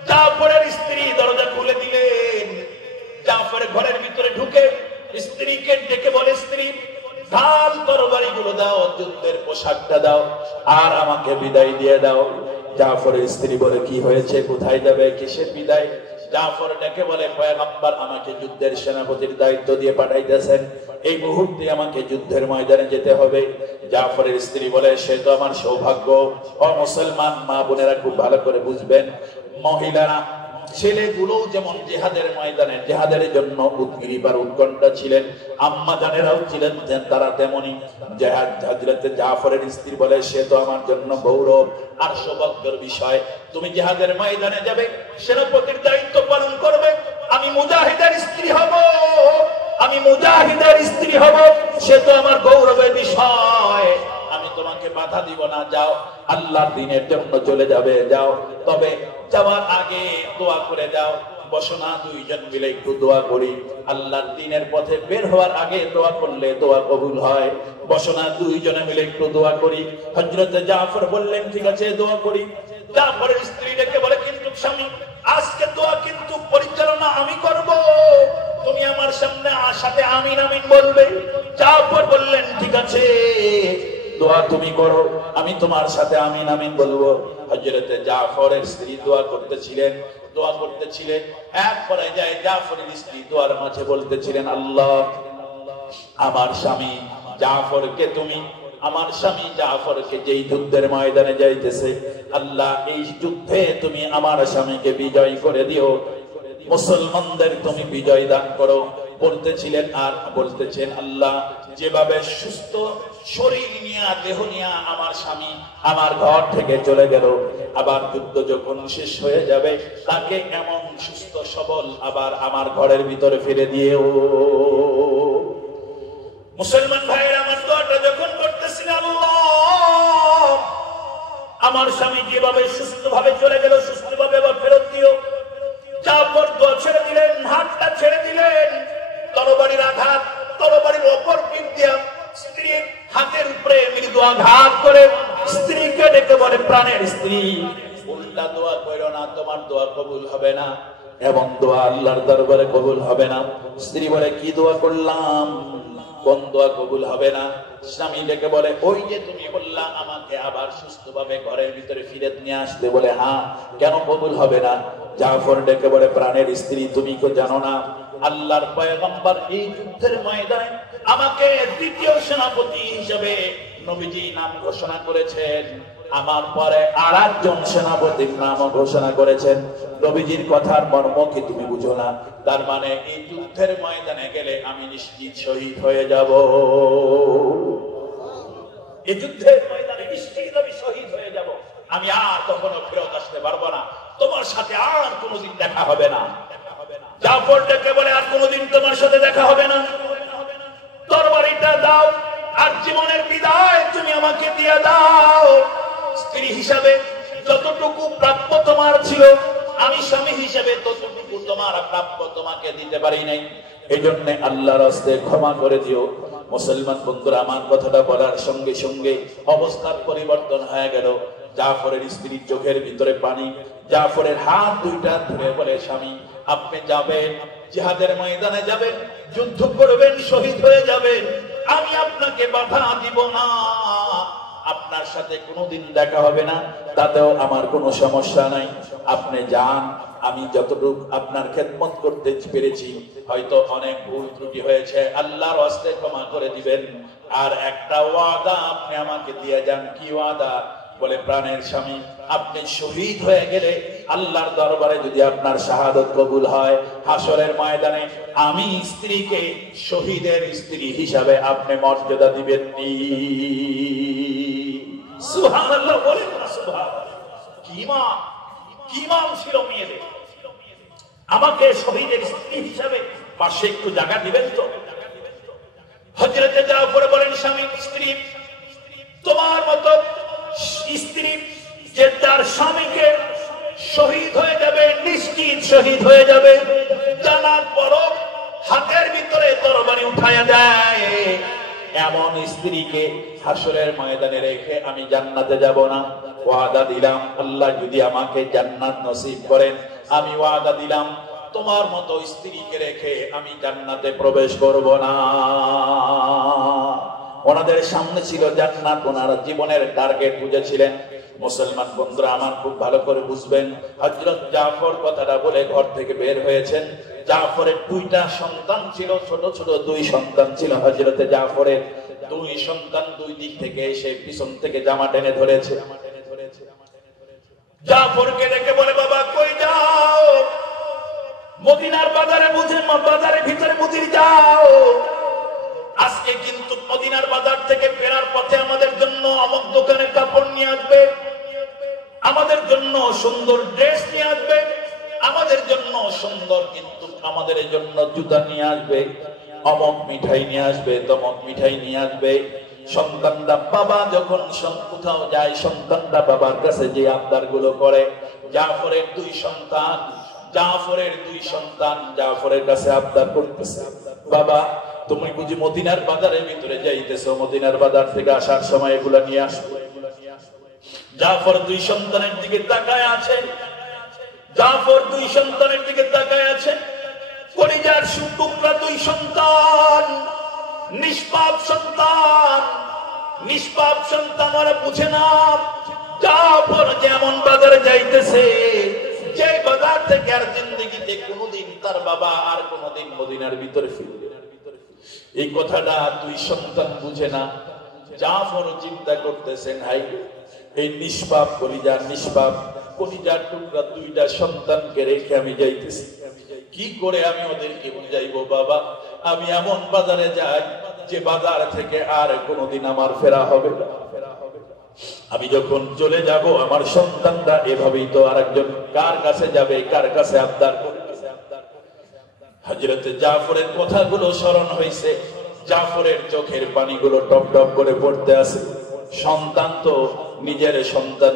জাফরের স্ত্রী দরজা খুলে দিলেন। জাফর ঘরের ভিতরে ঢুকে স্ত্রীকে ডেকে বলে, স্ত্রী, ঢাল তরবারি গুলো দাও, যুদ্ধের পোশাকটা দাও, আর আমাকে বিদায় দিয়ে দাও। জাফরের স্ত্রী বলে, কি হয়েছে, কোথায় যাবে, কিসের বিদায়? জাফর ডেকে বলে, পয়গম্বর আমাকে যুদ্ধের সেনাপতির দায়িত্ব দিয়ে পাঠাইতেছেন, এই মুহূর্তে আমাকে যুদ্ধের ময়দানে যেতে হবে। জাফরের স্ত্রী বলে, সে তো আমার সৌভাগ্য। ও মুসলমান মা বোনেরা খুব ভালো করে বুঝবেন, মহিলারা, ছেলেগুলো যেমন জিহাদের ময়দানে জিহাদের জন্য উদ্গ্রীব আর উৎকণ্ঠা ছিলেন, আম্মা জানেরাও ছিলেন তারা তেমনি। হযরত জাফরের স্ত্রী বলে, সে তো আমার জন্য গৌরব আর সৌভাগ্যের বিষয়। তুমি জিহাদের ময়দানে যাবে, সেনাপতির দায়িত্ব পালন করবে, আমি মুজাহিদের স্ত্রী হব, আমি মুজাহিদের স্ত্রী হব, সে তো আমার গৌরবের বিষয়। আমি তোমাকে বাধা দিব না, যাও, আল্লাহর দ্বীনের জন্য চলে যাবে, যাও। তবে যাওয়ার আগে দোয়া করে যাও। বসো না, দুইজন মিলে একটু দোয়া করি। আল্লাহর দ্বীনের পথে বের হওয়ার আগে দোয়া করলে দোয়া কবুল হয়। বসো না, দুইজনে মিলে একটু দোয়া করি। হযরত জাফর বললেন, ঠিক আছে, দোয়া করি। জাফরের স্ত্রী ডেকে বলে, কিন্তু স্বামী, আজকে দোয়া কিন্তু পরিচালনা আমি করব, তুমি আমার সাথে আমিন আমিন বলবে। জাফর বললেন, ঠিক আছে, দোয়া তুমি করো, আমি তোমার সাথে আমিন আমিন বলবো। হযরত জাফরের স্ত্রী দোয়া করতেছিলেন। এক পর্যায়ে জাফরের স্ত্রী দোয়ার মাঝে বলতেছিলেন, আল্লাহ, আমার স্বামী জাফরকে যেই যুদ্ধের ময়দানে যাইতেছে, আল্লাহ, এই যুদ্ধে তুমি আমার স্বামীকে বিজয় করে দিও, মুসলমানদের তুমি বিজয় দান করো। বলতেছিলেন আর বলতেছেন, আল্লাহ, যেভাবে সুস্থ শরীর নিয়ে, দেহ নিয়ে আমার স্বামী আমার ঘর থেকে চলে গেল, আবার যুদ্ধ যখন শেষ হয়ে যাবে, তাকে এমন সুস্থ সবল আবার আমার ঘরের ভিতরে ফিরে দিও। মুসলমান ভাইয়ের, আমার দোয়াটা যখন করতেছেন, আল্লাহ, আমার স্বামী যেভাবে সুস্থভাবে চলে গেল, সুস্থভাবে আবার ফেরত দিও। জাফর দোয়া ছেড়ে দিলেন, হাতটা ছেড়ে দিলেন। তরবারির আঘাত, তরবারির অপর পিঠ দিয়া স্ত্রীর হাতের উপরে মৃদু আঘাত করে স্ত্রীকে ডেকে বলে, প্রাণের স্ত্রী, উল্টা দোয়া করো না, তোমার দোয়া কবুল হবে না, এবং দোয়া আল্লাহর দরবারে কবুল হবে না। স্ত্রী বলে, কি দোয়া করলাম, কোন দোয়া কবুল হবে না? স্বামী ডেকে বলে, ওই যে তুমি বললা আমাকে আবার সুস্থভাবে ঘরের ভিতরে ফিরে নিয়ে আসতে, বলে, হ্যাঁ, কেন কবুল হবে না? জাফর ডেকে বলে, প্রাণের স্ত্রী, তুমি কি জানো না আল্লাহর পয়গম্বর এই যুদ্ধের ময়দানে আমাকে দ্বিতীয় সেনাপতি হিসেবে নবীজি নাম ঘোষণা করেছেন, আমার পরে আরেকজন সেনাপতির নাম ঘোষণা করেছেন। নবীজির কথার মর্ম কি তুমি বুঝো না? তার মানে এই যুদ্ধের ময়দানে গেলে আমি নিশ্চিত শহীদ হয়ে যাব। এই যুদ্ধের ময়দানে নিশ্চিত আমি শহীদ হয়ে যাব, আমি আর কখনো ফেরত আসতে পারবো না, তোমার সাথে আর কোনোদিন দেখা হবে না। জাফর ডেকে বলে, আর কোনোদিন তোমার সাথে দেখা হবে না, তরবারিটা দাও, আর জীবনের বিদায় তুমি আমাকে দিয়ে দাও। স্ত্রী হিসাবে যতটুকু প্রাপ্য তোমার ছিল, আমি স্বামী হিসেবে ততটুকু তোমার প্রাপ্য তোমাকে দিতে পারি নাই, এই জন্য আল্লাহর হস্তে ক্ষমা করে দিও। মুসলমান বন্ধুরা, আমার কথাটা বলার সঙ্গে সঙ্গে অবস্থার পরিবর্তন হয়ে গেল। জাফরের স্ত্রীর চোখের ভিতরে পানি, জাফরের হাত দুইটা ধরে বলে, স্বামী আপনি যাবেন, জিহাদের ময়দানে যাবেন, যুদ্ধ করবেন, শহীদ হয়ে যাবেন, আমি আপনাকে বাধা দিব না, আপনার সাথে কোনোদিন দেখা হবে না, তাতেও আমার কোনো সমস্যা নাই, আপনি যান, আমি যতটুকু আপনার খেদমত করতে পেরেছি, হয়তো অনেক ভুল ত্রুটি হয়েছে, আল্লাহর হস্তে ক্ষমা করে দিবেন। আর একটা ওয়াদা আপনি আমাকে দিয়ে যান। কি ওয়াদা? বলে, প্রাণের স্বামী, আপনি শহীদ হয়ে গেলে আল্লাহর দরবারে যদি আপনার শাহাদত কবুল হয়, হাসরের ময়দানে আমি স্ত্রীকে শহীদের স্ত্রী হিসাবে আপনি মর্যাদা দিবেন। সুবহানাল্লাহ, বলেন না সুবহানাল্লাহ। কি ইমান ছিল মেয়েদের! আমাকে শহীদের স্ত্রী হিসাবে পাশে একটু জায়গা দিবেন তো। হযরতে জাফর বলেন, স্বামী, স্ত্রী, তোমার মতো স্ত্রী যে তার স্বামীকে শহীদ হয়ে যাবে, নিশ্চিত শহীদ হয়ে যাবে, জানার পরও হাতের ভিতরে তরবারি উঠায়া দেয়, এমন স্ত্রীকে হাসরের ময়দানে রেখে আমি জান্নাতে যাব না। ওয়াদা দিলাম, আল্লাহ যদি আমাকে জান্নাত নসিব করেন, আমি ওয়াদা দিলাম তোমার মতো স্ত্রীকে রেখে আমি জান্নাতে প্রবেশ করব না। ওনাদের সামনে ছিল জান্নাত, ওনারা জীবনের টার্গেট বুঝেছিলেন। মুসলমান বন্ধুরা আমার খুব ভালো করে বুঝবেন, হযরত জাফর কথাটা বলে ঘর থেকে বের হয়েছেন। জাফরের দুইটা সন্তান ছিল, ছোট ছোট দুই সন্তান ছিল হযরতে জাফরের। দুই সন্তান দুই দিক থেকে এসে পিছন থেকে জামা টেনে ধরেছে। জাফরকে ডেকে বলে, বাবা কই যাও? মদিনার বাজারে বাজারের ভিতরে মুদির যাও, আজকে কিন্তু মদিনার বাজার থেকে ফেরার পথে আমাদের জন্য অমুক দোকানের কাপড় নিয়ে আসবে, আমাদের জন্য সুন্দর ড্রেস নিয়ে আসবে, আমাদের জন্য সুন্দর কিন্তু আমাদের জন্য জুতা নিয়ে আসবে, অমুক মিঠাই নিয়ে আসবে, তমুক মিঠাই নিয়ে আসবে। সন্তানরা বাবা যখন কোথাও যায়, সন্তানরা বাবার কাছে যে আবদার গুলো করে, জাফরের দুই সন্তান জাফরের কাছে আবদার করতেছে, বাবা তুমি বুঝি মদিনার বাজারের ভিতরে যাইতেছো, মদিনার বাজার থেকে আসার সময় এগুলা নিয়ে আসবে। জাফর দুই সন্তানের দিকে তাকায় আছে, জাফর দুই সন্তানের দিকে তাকায় আছে, কলিজার টুকরা দুই সন্তান, নিষ্পাপ সন্তান, নিষ্পাপ সন্তান, ওরা বুঝে না জাফর যেমন বাজারে যাইতেছে, যে বাজার থেকে আর জিন্দেগিতে কোনোদিন তার বাবা আর কোনোদিন মদিনার ভিতরে ফিরবে। এই কথাটা দুই সন্তান বুঝে না। জাফর চিন্তা করতেছেন, হাই এই নিষ্পাপ কলিজার টুকরা দুইটা সন্তানকে রেখে আমি যাইতেছি, কি করে আমি ওদেরকে বুঝাইবো বাবা আমি এমন বাজারে যাই যে বাজার থেকে আর কোনোদিন আমার ফেরা হবে না, আমি যখন চলে যাব আমার সন্তানরা এভাবেই তো আরেকজন কার কাছে যাবে, কার কাছে আবদার করবে। হযরতে জাফরের কথাগুলো স্মরণ হয়েছে, জাফরের চোখের পানিগুলো টপ টপ করে পড়তে আছে। সন্তান তো নিজের সন্তান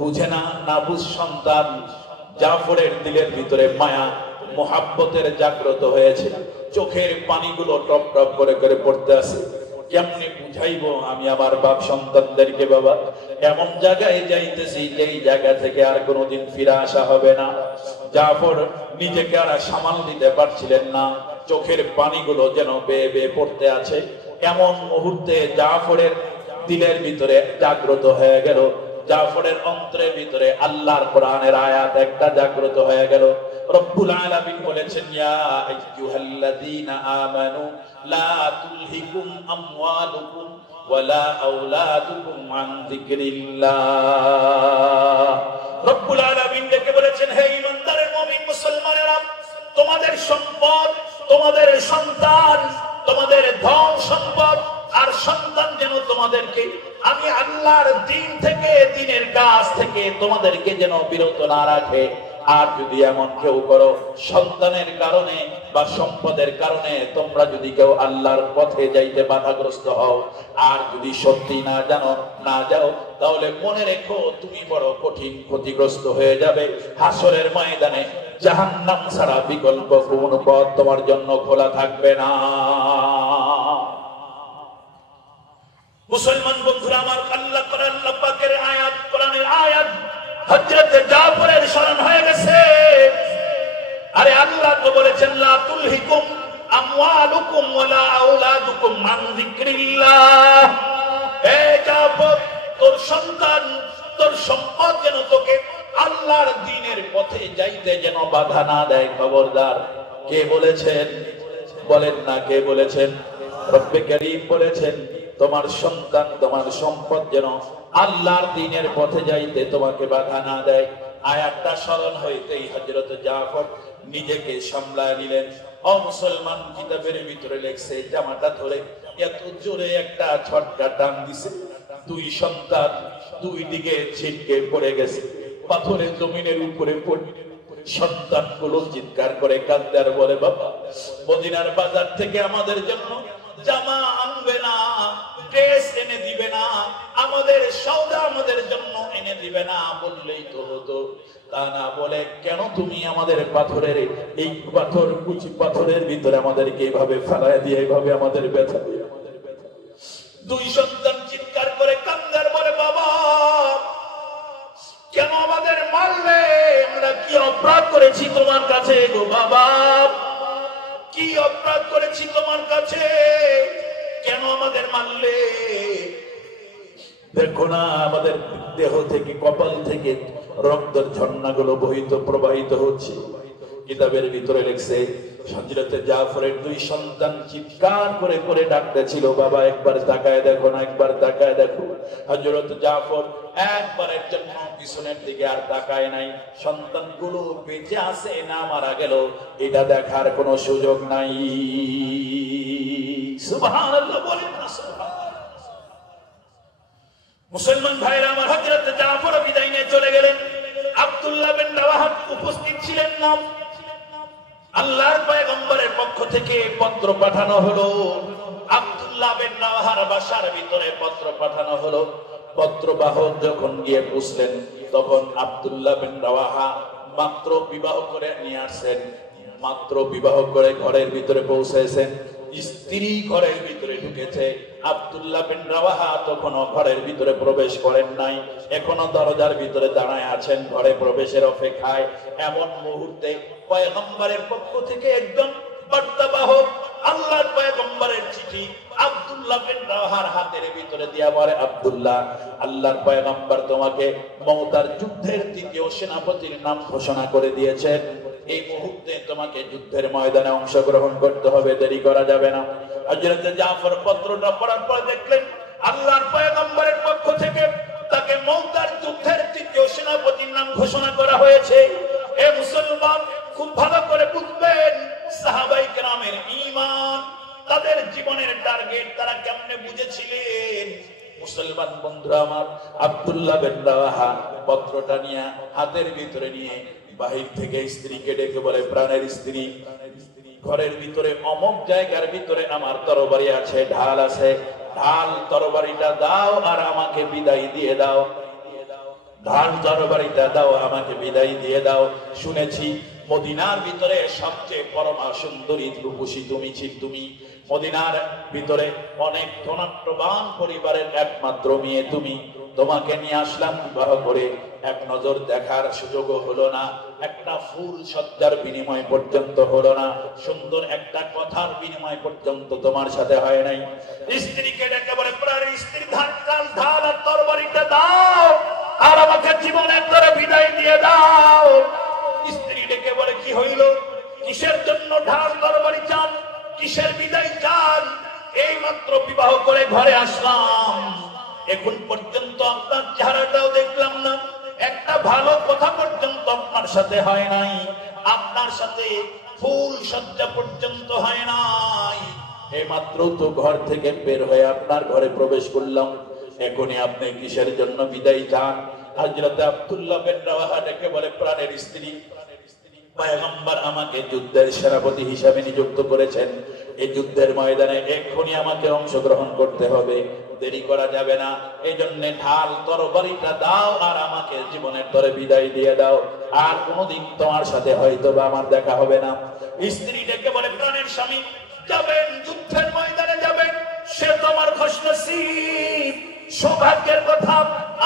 বুঝে না, না বুঝ সন্তান। জাফরের দিলের ভিতরে মায়া মোহাব্বতের জাগ্রত হয়েছে, চোখের পানিগুলো টপ টপ করে করে পড়তে আছে। কেমনে বুঝাইবো আমি আমার বাপ সন্তানদেরকে, বাবা এমন জায়গায় যাইতেছি যেই জায়গা থেকে আর কোনোদিন ফিরে আসা হবে না। জাফর নিজেকে আর সামাল দিতে পারছিলেন না, চোখের পানিগুলো যেন বেয়ে বেয়ে পড়তে আছে। এমন মুহূর্তে জাফরের দিলের ভিতরে জাগ্রত হয়ে গেল, জাফরের অন্তরের ভিতরে আল্লাহর কোরআনের আয়াত একটা জাগ্রত হয়ে গেল। রব্বুল আলামিন বলেছেন, ইয়া আইয়ুহাল্লাযীনা আমানু লা তুলহিকুম আমওয়ালুকুম ওয়ালা আওলাদুকুম আন যিকরিল্লাহ। রব্বুল আলামিন ডেকে বলেছেন, হে ঈমানদার মুমিন মুসলমানেরা, তোমাদের সম্পদ, তোমাদের সন্তান, তোমাদের ধন সম্পদ আর সন্তান যেন তোমাদেরকে আমি আল্লাহর দিন থেকে, দিনের কাজ থেকে তোমাদেরকে যেন বিরত না রাখে। আর যদি এমন কেউ করো সন্তানের কারণে বা সম্পদের কারণে তোমরা যদি কেউ আল্লাহর পথে যাইতে বাধাগ্রস্ত হও, আর যদি সত্যি না জানো না যাও, তাহলে মনে রেখো তুমি বড় কঠিন ক্ষতিগ্রস্ত হয়ে যাবে। হাসরের ময়দানে জাহান্নাম ছাড়া বিকল্প কোন পথ তোমার জন্য খোলা থাকবে না। মুসলমান বন্ধুরা আমার, আল্লাহ পাকের আয়াত, কোরআনের আয়াত হযরত জাফরের স্মরণ হয়ে গেছে। আরে আল্লাহ তো বলেছেন লা তুলহিকুম আমওয়ালুকুম ওয়ালা আওলাদুকুম আন যিকরিল্লাহ। এ জাফর, তোর সন্তান তোর সম্পদ যেন তোকে আল্লাহর দ্বীনের পথে যাইতে যেন বাধা না দেয়। খবরদার। কে বলেছেন? বলেন না কে বলেছেন? রব্বে কারীম বলেছেন তোমার সন্তান তোমার সম্পদ যেন আল্লাহর দ্বীনের পথে যাইতে তোমাকে বাধা না দেয়। আয়াতটা স্মরণ হইতেই হযরত জাফর নিজেকে সামলায় নিলেন। ও মুসলমান, কিতাবের ভিতরে লেখছে জামাটা ধরে এত জোরে একটা ঝটকা টান দিছে, দুই সন্তান দুই দিকে ছিটকে পড়ে গেছে, পাথরে জমিনের উপরে পড়ে। সন্তানগুলো চিৎকার করে কাঁদে আর বলে, বাবা মদিনার বাজার থেকে আমাদের জন্য জামা আনবে না, ড্রেস এনে দিবে না, আমাদের সওদা আমাদের জন্য এনে দিবে না বললেই তো হতো। তা না বলে কেন তুমি আমাদের পাথরের এই পাথর কুচি পাথরের ভিতরে আমাদেরকে এইভাবে ফেলায় দিয়ে এইভাবে আমাদের ব্যথা দিয়ে। দুই সন্তান চিৎকার করে কান্দার বলে, বাবা কেন আমাদের মারলে? আমরা কি অপরাধ করেছি তোমার কাছে গো বাবা? কি অপরাধ করেছি তোমার কাছে? কেন আমাদের মারলে? দেখো না আমাদের দেহ থেকে কপাল থেকে রক্তের ঝর্ণাগুলো প্রবাহিত হচ্ছে। কিতাবের ভিতরে লেখছে হযরত জাফরের দুই সন্তান চিৎকার করে করে ডাকতেছিল, বাবা একবার তাকায় দেখো না, একবার তাকায় দেখো। হযরত জাফর একবারের জন্য পিছনের দিকে আর তাকায় নাই। সন্তানগুলো বেঁচে আছে না মারা গেল এটা দেখার কোনো সুযোগ নাই। সুবহানাল্লাহ বলেন না সুবহানাল্লাহ। মুসলমান ভাইরা আমার, হযরত জাফর বিদায় নিয়ে চলে গেলেন। আব্দুল্লাহ বিন রাওয়াহা উপস্থিত ছিলেন না। আল্লাহর পয়গম্বরের পক্ষ থেকে পত্র পাঠানো হলো। আব্দুল্লাহ বিন রাওয়াহার বাসার ভিতরে পত্র পাঠানো হলো। পত্রবাহক যখন গিয়ে পৌঁছলেন তখন আব্দুল্লাহ বিন রাওয়াহা মাত্র বিবাহ করে নিয়ে আসছেন, মাত্র বিবাহ করে ঘরের ভিতরে পৌঁছেছেন। স্ত্রী ঘরের ভিতরে ঢুকেছে। আব্দুল্লাহ বিন রাওয়াহা তখনও ঘরের ভিতরে প্রবেশ করেন নাই, এখনো দরজার ভিতরে দাঁড়ায় আছেন ঘরে প্রবেশের অপেক্ষায়। এমন মুহূর্তে পয়গম্বরের পক্ষ থেকে একজন বার্তাবাহক আল্লাহর পয়গম্বরের চিঠি আব্দুল্লাহ বিন রাওয়াহার হাতের ভিতরে দিয়া বলে, আব্দুল্লাহ আল্লাহর পয়গম্বর তোমাকে মওতার যুদ্ধের তৃতীয় সেনাপতির নাম ঘোষণা করে দিয়েছেন। এই মুহূর্তে তোমাকে যুদ্ধের ময়দানে অংশগ্রহণ করতে হবে, দেরি করা যাবে না। হযরত জাফর পত্রটা পড়ার পর দেখলেন আল্লাহর পয়গম্বরের পক্ষ থেকে তাকে মওতার যুদ্ধের তৃতীয় সেনাপতির নাম ঘোষণা করা হয়েছে। এ মুসলমান, খুব ভালো করে বুঝবেন সাহাবায়ে কেরামের ঈমান, তাদের জীবনের টার্গেট তারা কেমনে বুঝেছিলেন। মুসলমান বন্ধুরা আমার, আব্দুল্লাহ বিন রাওয়াহা পত্রটা নিয়ে হাতের ভিতরে নিয়ে বাহির থেকে স্ত্রীকে ডেকে বলে, প্রাণের স্ত্রী, ঘরের ভিতরে অমুক জায়গার ভিতরে আমার তরবারি আছে, ঢাল আছে, ঢাল তরবারিটা দাও আর আমাকে বিদায় দিয়ে দাও। ঢাল তরবারিটা দাও, আমাকে বিদায় দিয়ে দাও। শুনেছি মদিনার ভিতরে সবচেয়ে পরমা সুন্দরী রূপসী তুমি মদিনার ভিতরে অনেক ধনাঢ্যবান পরিবারের একমাত্র মেয়ে তুমি। তোমাকে নিয়ে আসলাম বিবাহ করে, এক নজর দেখার সুযোগ হলো না, একটা ফুল সজ্জার বিনিময় পর্যন্ত হলো না, সুন্দর একটা কথার বিনিময় পর্যন্ত তোমার সাথে হয় নাই। স্ত্রীকে ডেকে বলে, প্রাণের স্ত্রী, ঢাল আর তরবারিটা দাও আর আমাকে জীবনের ধরে বিদায় দিয়ে দাও। স্ত্রী ডেকে বলে, কি হইল? কিসের জন্য ঢাল তরবারি চান? কিসের বিদায় চান? এই মাত্র বিবাহ করে ঘরে আসলাম, এখন পর্যন্ত আপনার চেহারাটাও দেখলাম না, একটা ভালো কথা পর্যন্ত আপনার সাথে হয় নাই, আপনার সাথে ফুল সজ্জা পর্যন্ত হয় নাই। এই মাত্র তো ঘর থেকে বের হয়ে আপনার ঘরে প্রবেশ করলাম, এখনই আপনি কিসের জন্য বিদায় চান? হযরত আব্দুল্লাহ বিন রাওয়াহা ডেকে বলে, প্রাণের স্ত্রী, পয়গম্বর আমাকে যুদ্ধের সেনাপতি হিসেবে নিযুক্ত করেছেন। এই যুদ্ধের ময়দানে এক্ষুনি আমাকে অংশগ্রহণ করতে হবে, দেরি করা যাবে না। এই জন্য ঢাল তরবারিটা দাও আর আমাকে জীবনের তরে বিদায় দিয়ে দাও, আর কোনোদিন তোমার সাথে হয়তো বা আমার দেখা হবে না। স্ত্রী ডেকে বলে, প্রাণের স্বামী, যাবেন, যুদ্ধের ময়দানে যাবেন, সে তোমার খুশনসিব, সৌভাগ্যের কথা,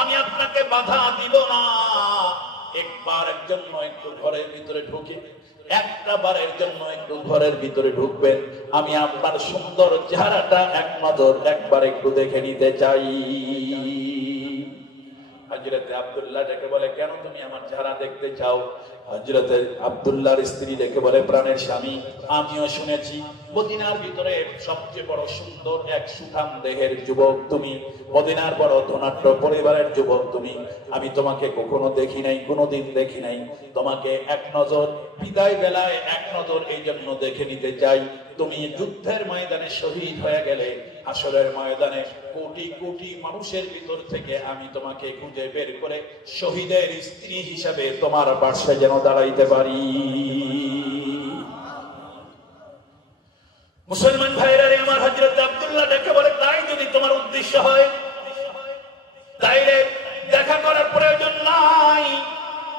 আমি আপনাকে বাধা দিব না। একবারের জন্য একটু ঘরের ভিতরে ঢুকে, একটা বারের জন্য একটু ঘরের ভিতরে ঢুকবেন, আমি আপনার সুন্দর চেহারাটা এক নজর একবার একটু দেখে নিতে চাই। হযরত আব্দুল্লাহ ডেকে বলে, কেন তুমি আমার চেহারা দেখতে চাও? হযরত আব্দুল্লাহর স্ত্রী ডেকে বলে, প্রাণের স্বামী, আমিও শুনেছি মদিনার ভিতরে সবচেয়ে বড় সুন্দর এক সুঠাম দেহের যুবক তুমি, মদিনার বড় ধনাঢ্য পরিবারের যুবক তুমি। আমি তোমাকে কখনো দেখি নাই, কোনোদিন দেখি নাই। তোমাকে এক নজর বিদায় বেলায় এক নজর এই জন্য দেখে নিতে চাই। তুমি যুদ্ধের ময়দানে শহীদ হয়ে গেলে, হাসরের ময়দানে কোটি কোটি মানুষের ভিতর থেকে আমি তোমাকে খুঁজে বের করে শহীদের স্ত্রী হিসাবে তোমার পাশে যেন দাঁড়াইতে পারি। মুসলমান ভাইরা রে আমার, হযরত আব্দুল্লাহ ডেকে বলে, তাই যদি তোমার উদ্দেশ্য হয় তাইলে দেখা করার প্রয়োজন নাই,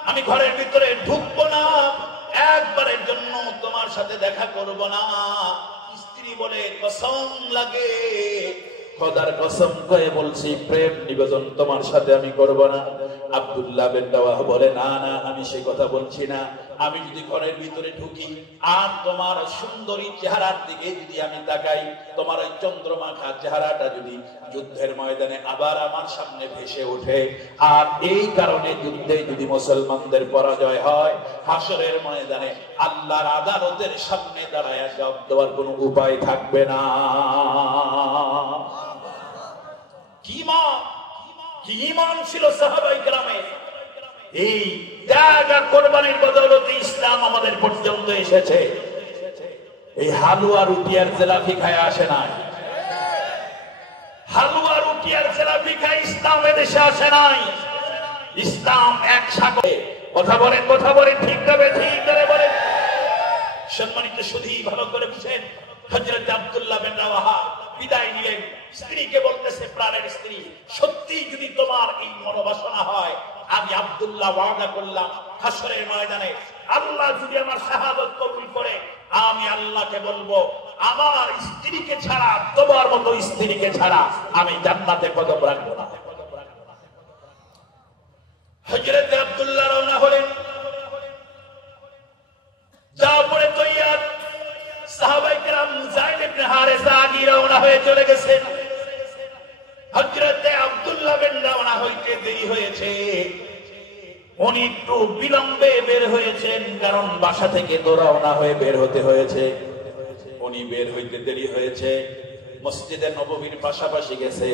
আমি ঘরের ভিতরে ঢুকবো না, একবারের জন্য তোমার সাথে দেখা করব না। স্ত্রী বলে, কসম লাগে, খোদার কসম করে বলছি, প্রেম নিবেদন তোমার সাথে আমি করব না। আব্দুল্লাহ বিন রাওয়াহা বলে, না না, আমি সেই কথা বলছি না। আমি যদি ঘরের ভিতরে ঢুকি আর তোমার সুন্দরী চেহারার দিকে যদি আমি তাকাই, তোমার ওই চন্দ্রমাখা চেহারাটা যদি যুদ্ধের ময়দানে আবার আমার সামনে ভেসে ওঠে, আর এই কারণে যুদ্ধে যদি মুসলমানদের পরাজয় হয়, হাসরের ময়দানে আল্লাহর আদালতের সামনে দাঁড়ায় জবাব দেওয়ার কোনো উপায় থাকবে না। কি ঈমান ছিল সাহাবায়ে কেরামের! এই ত্যাগ আর কোরবানির বদৌলতে ইসলাম আমাদের পর্যন্ত এসেছে। এই হালুয়া রুটি আর জিলাপি খায় আসে নাই। হালুয়া রুটি আর জিলাপি খায় ইসলাম এদেশে আসে নাই। ইসলাম এক সাগরে। কথা বলেন, ঠিক তবে ঠিক করে বলেন। সম্মানিত শুধু ভালো করে বুঝেন, হযরত আব্দুল্লাহ বিন রাওয়াহা বিদায় নিলেন। স্ত্রীকে বলতেছে, প্রাণের স্ত্রী, সত্যি যদি তোমার এই মনোবাসনা হয়, আমি আব্দুল্লাহ ওয়াদা করলাম, হাসরের ময়দানে আল্লাহ যদি আমার শাহাদাত কবুল করে, আমি আল্লাহকে বলবো, আমার স্ত্রীকে ছাড়া, তোমার মতো স্ত্রীকে ছাড়া আমি জান্নাতে কদম রাখবো না। হযরত আব্দুল্লাহ রওনা হলেন। যাও পরে তৈয়ার। সাহাবায়ে কেরাম যায়েদ ইবনে হারেসা আগে রওনা হয়ে চলে গেছেন। হযরত আব্দুল্লাহ বিন রাওয়াহা হইতে দেরি হয়েছে, উনি একটু বিলম্বে বের হয়েছেন, কারণ বাসা থেকে রওনা হয়ে বের হতে হয়েছে। উনি বের হইতে দেরি হয়েছে। মসজিদে নববীর পাশাপাশি গেছে।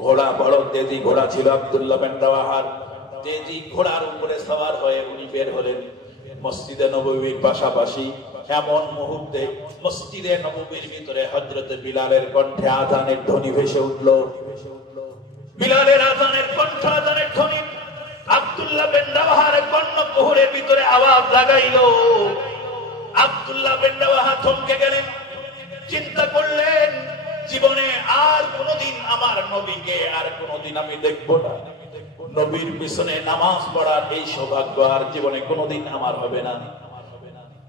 ঘোড়া, বড় তেজি ঘোড়া ছিল আব্দুল্লাহ বিন রাওয়াহার। তেজি ঘোড়ার উপরে সওয়ার হয়ে উনি বের হলেন মসজিদে নববীর পাশাপাশি। এমন মুহূর্তে মসজিদে নববীর ভিতরে হযরত বিলালের কণ্ঠে আযানের ধ্বনি ভেসে উঠল। বিলালের আযানের কণ্ঠ, আযানের ধ্বনি আব্দুল্লাহ বিন রাওয়াহার কর্ণকুহরের ভিতরে আওয়াজ লাগাইলো। আব্দুল্লাহ বিন রাওয়াহা থমকে গেলেন, চিন্তা করলেন, জীবনে আর কোনোদিন আমার নবীকে আর কোনোদিন আমি দেখবো না। নবীর পিছনে নামাজ পড়ার এই সৌভাগ্য আর জীবনে কোনোদিন আমার হবে না।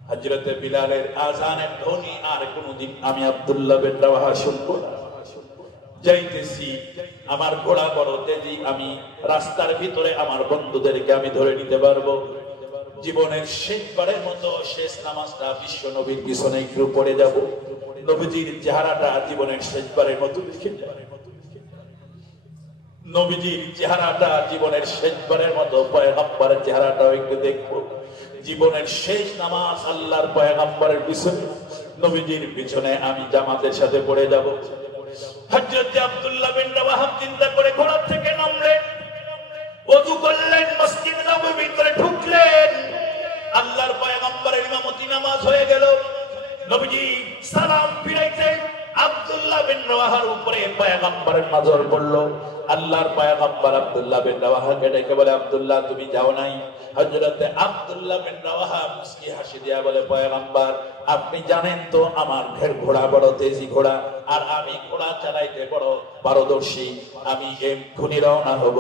হযরত বিলালের আযানের ধ্বনি আর কোনোদিন আমি আব্দুল্লাহ বিন রাওয়াহা শুনবো না। যাইতেছি, আমার ঘোড়া বড় তেজি, আমি রাস্তার ভিতরে আমার বন্ধুদেরকে আমি ধরে নিতে পারবো। জীবনের শেষবারের মতো শেষ নামাজটা বিশ্ব নবীর পিছনে একটু পড়ে যাব। নবীজির চেহারাটা জীবনের শেষবারের মতো দেখে যাব। নবীজির চেহারাটা জীবনের শেষবারের মতো, পয়গম্বরের চেহারাটাও একটু দেখবো। জীবনের শেষ নামাজ আল্লাহর পয়গম্বরের পিছনে, নবীজির পিছনে আমি জামাতের সাথে পড়ে যাব। হযরত আব্দুল্লাহ বিন রাওয়াহা চিন্তা করে ঘোড়া থেকে নামলেন, ওযু করলেন, মসজিদ নববীর ভিতরে ঢুকলেন। আল্লাহর পয়গম্বরের ইমামতি নামাজ হয়ে গেল। নবীজি সালাম ফিরাইতে আব্দুল্লাহ বিন রাওয়াহার উপরে পয়গম্বরের নজর পড়ল। আল্লাহর পয়গম্বর আব্দুল্লাহ বিন রাওয়াহাকে ডেকে বলে, আব্দুল্লাহ তুমি যাও নাই? হযরতে আব্দুল্লাহ বিন রাওয়াহা মুস্কি হাসি দিয়া বলে, পয়গম্বর আপনি জানেন তো আমার ঘোড়া বড় তেজি ঘোড়া, আর আমি ঘোড়া চালাইতে বড় পারদর্শী। আমি এক্ষুনি রওনা হব।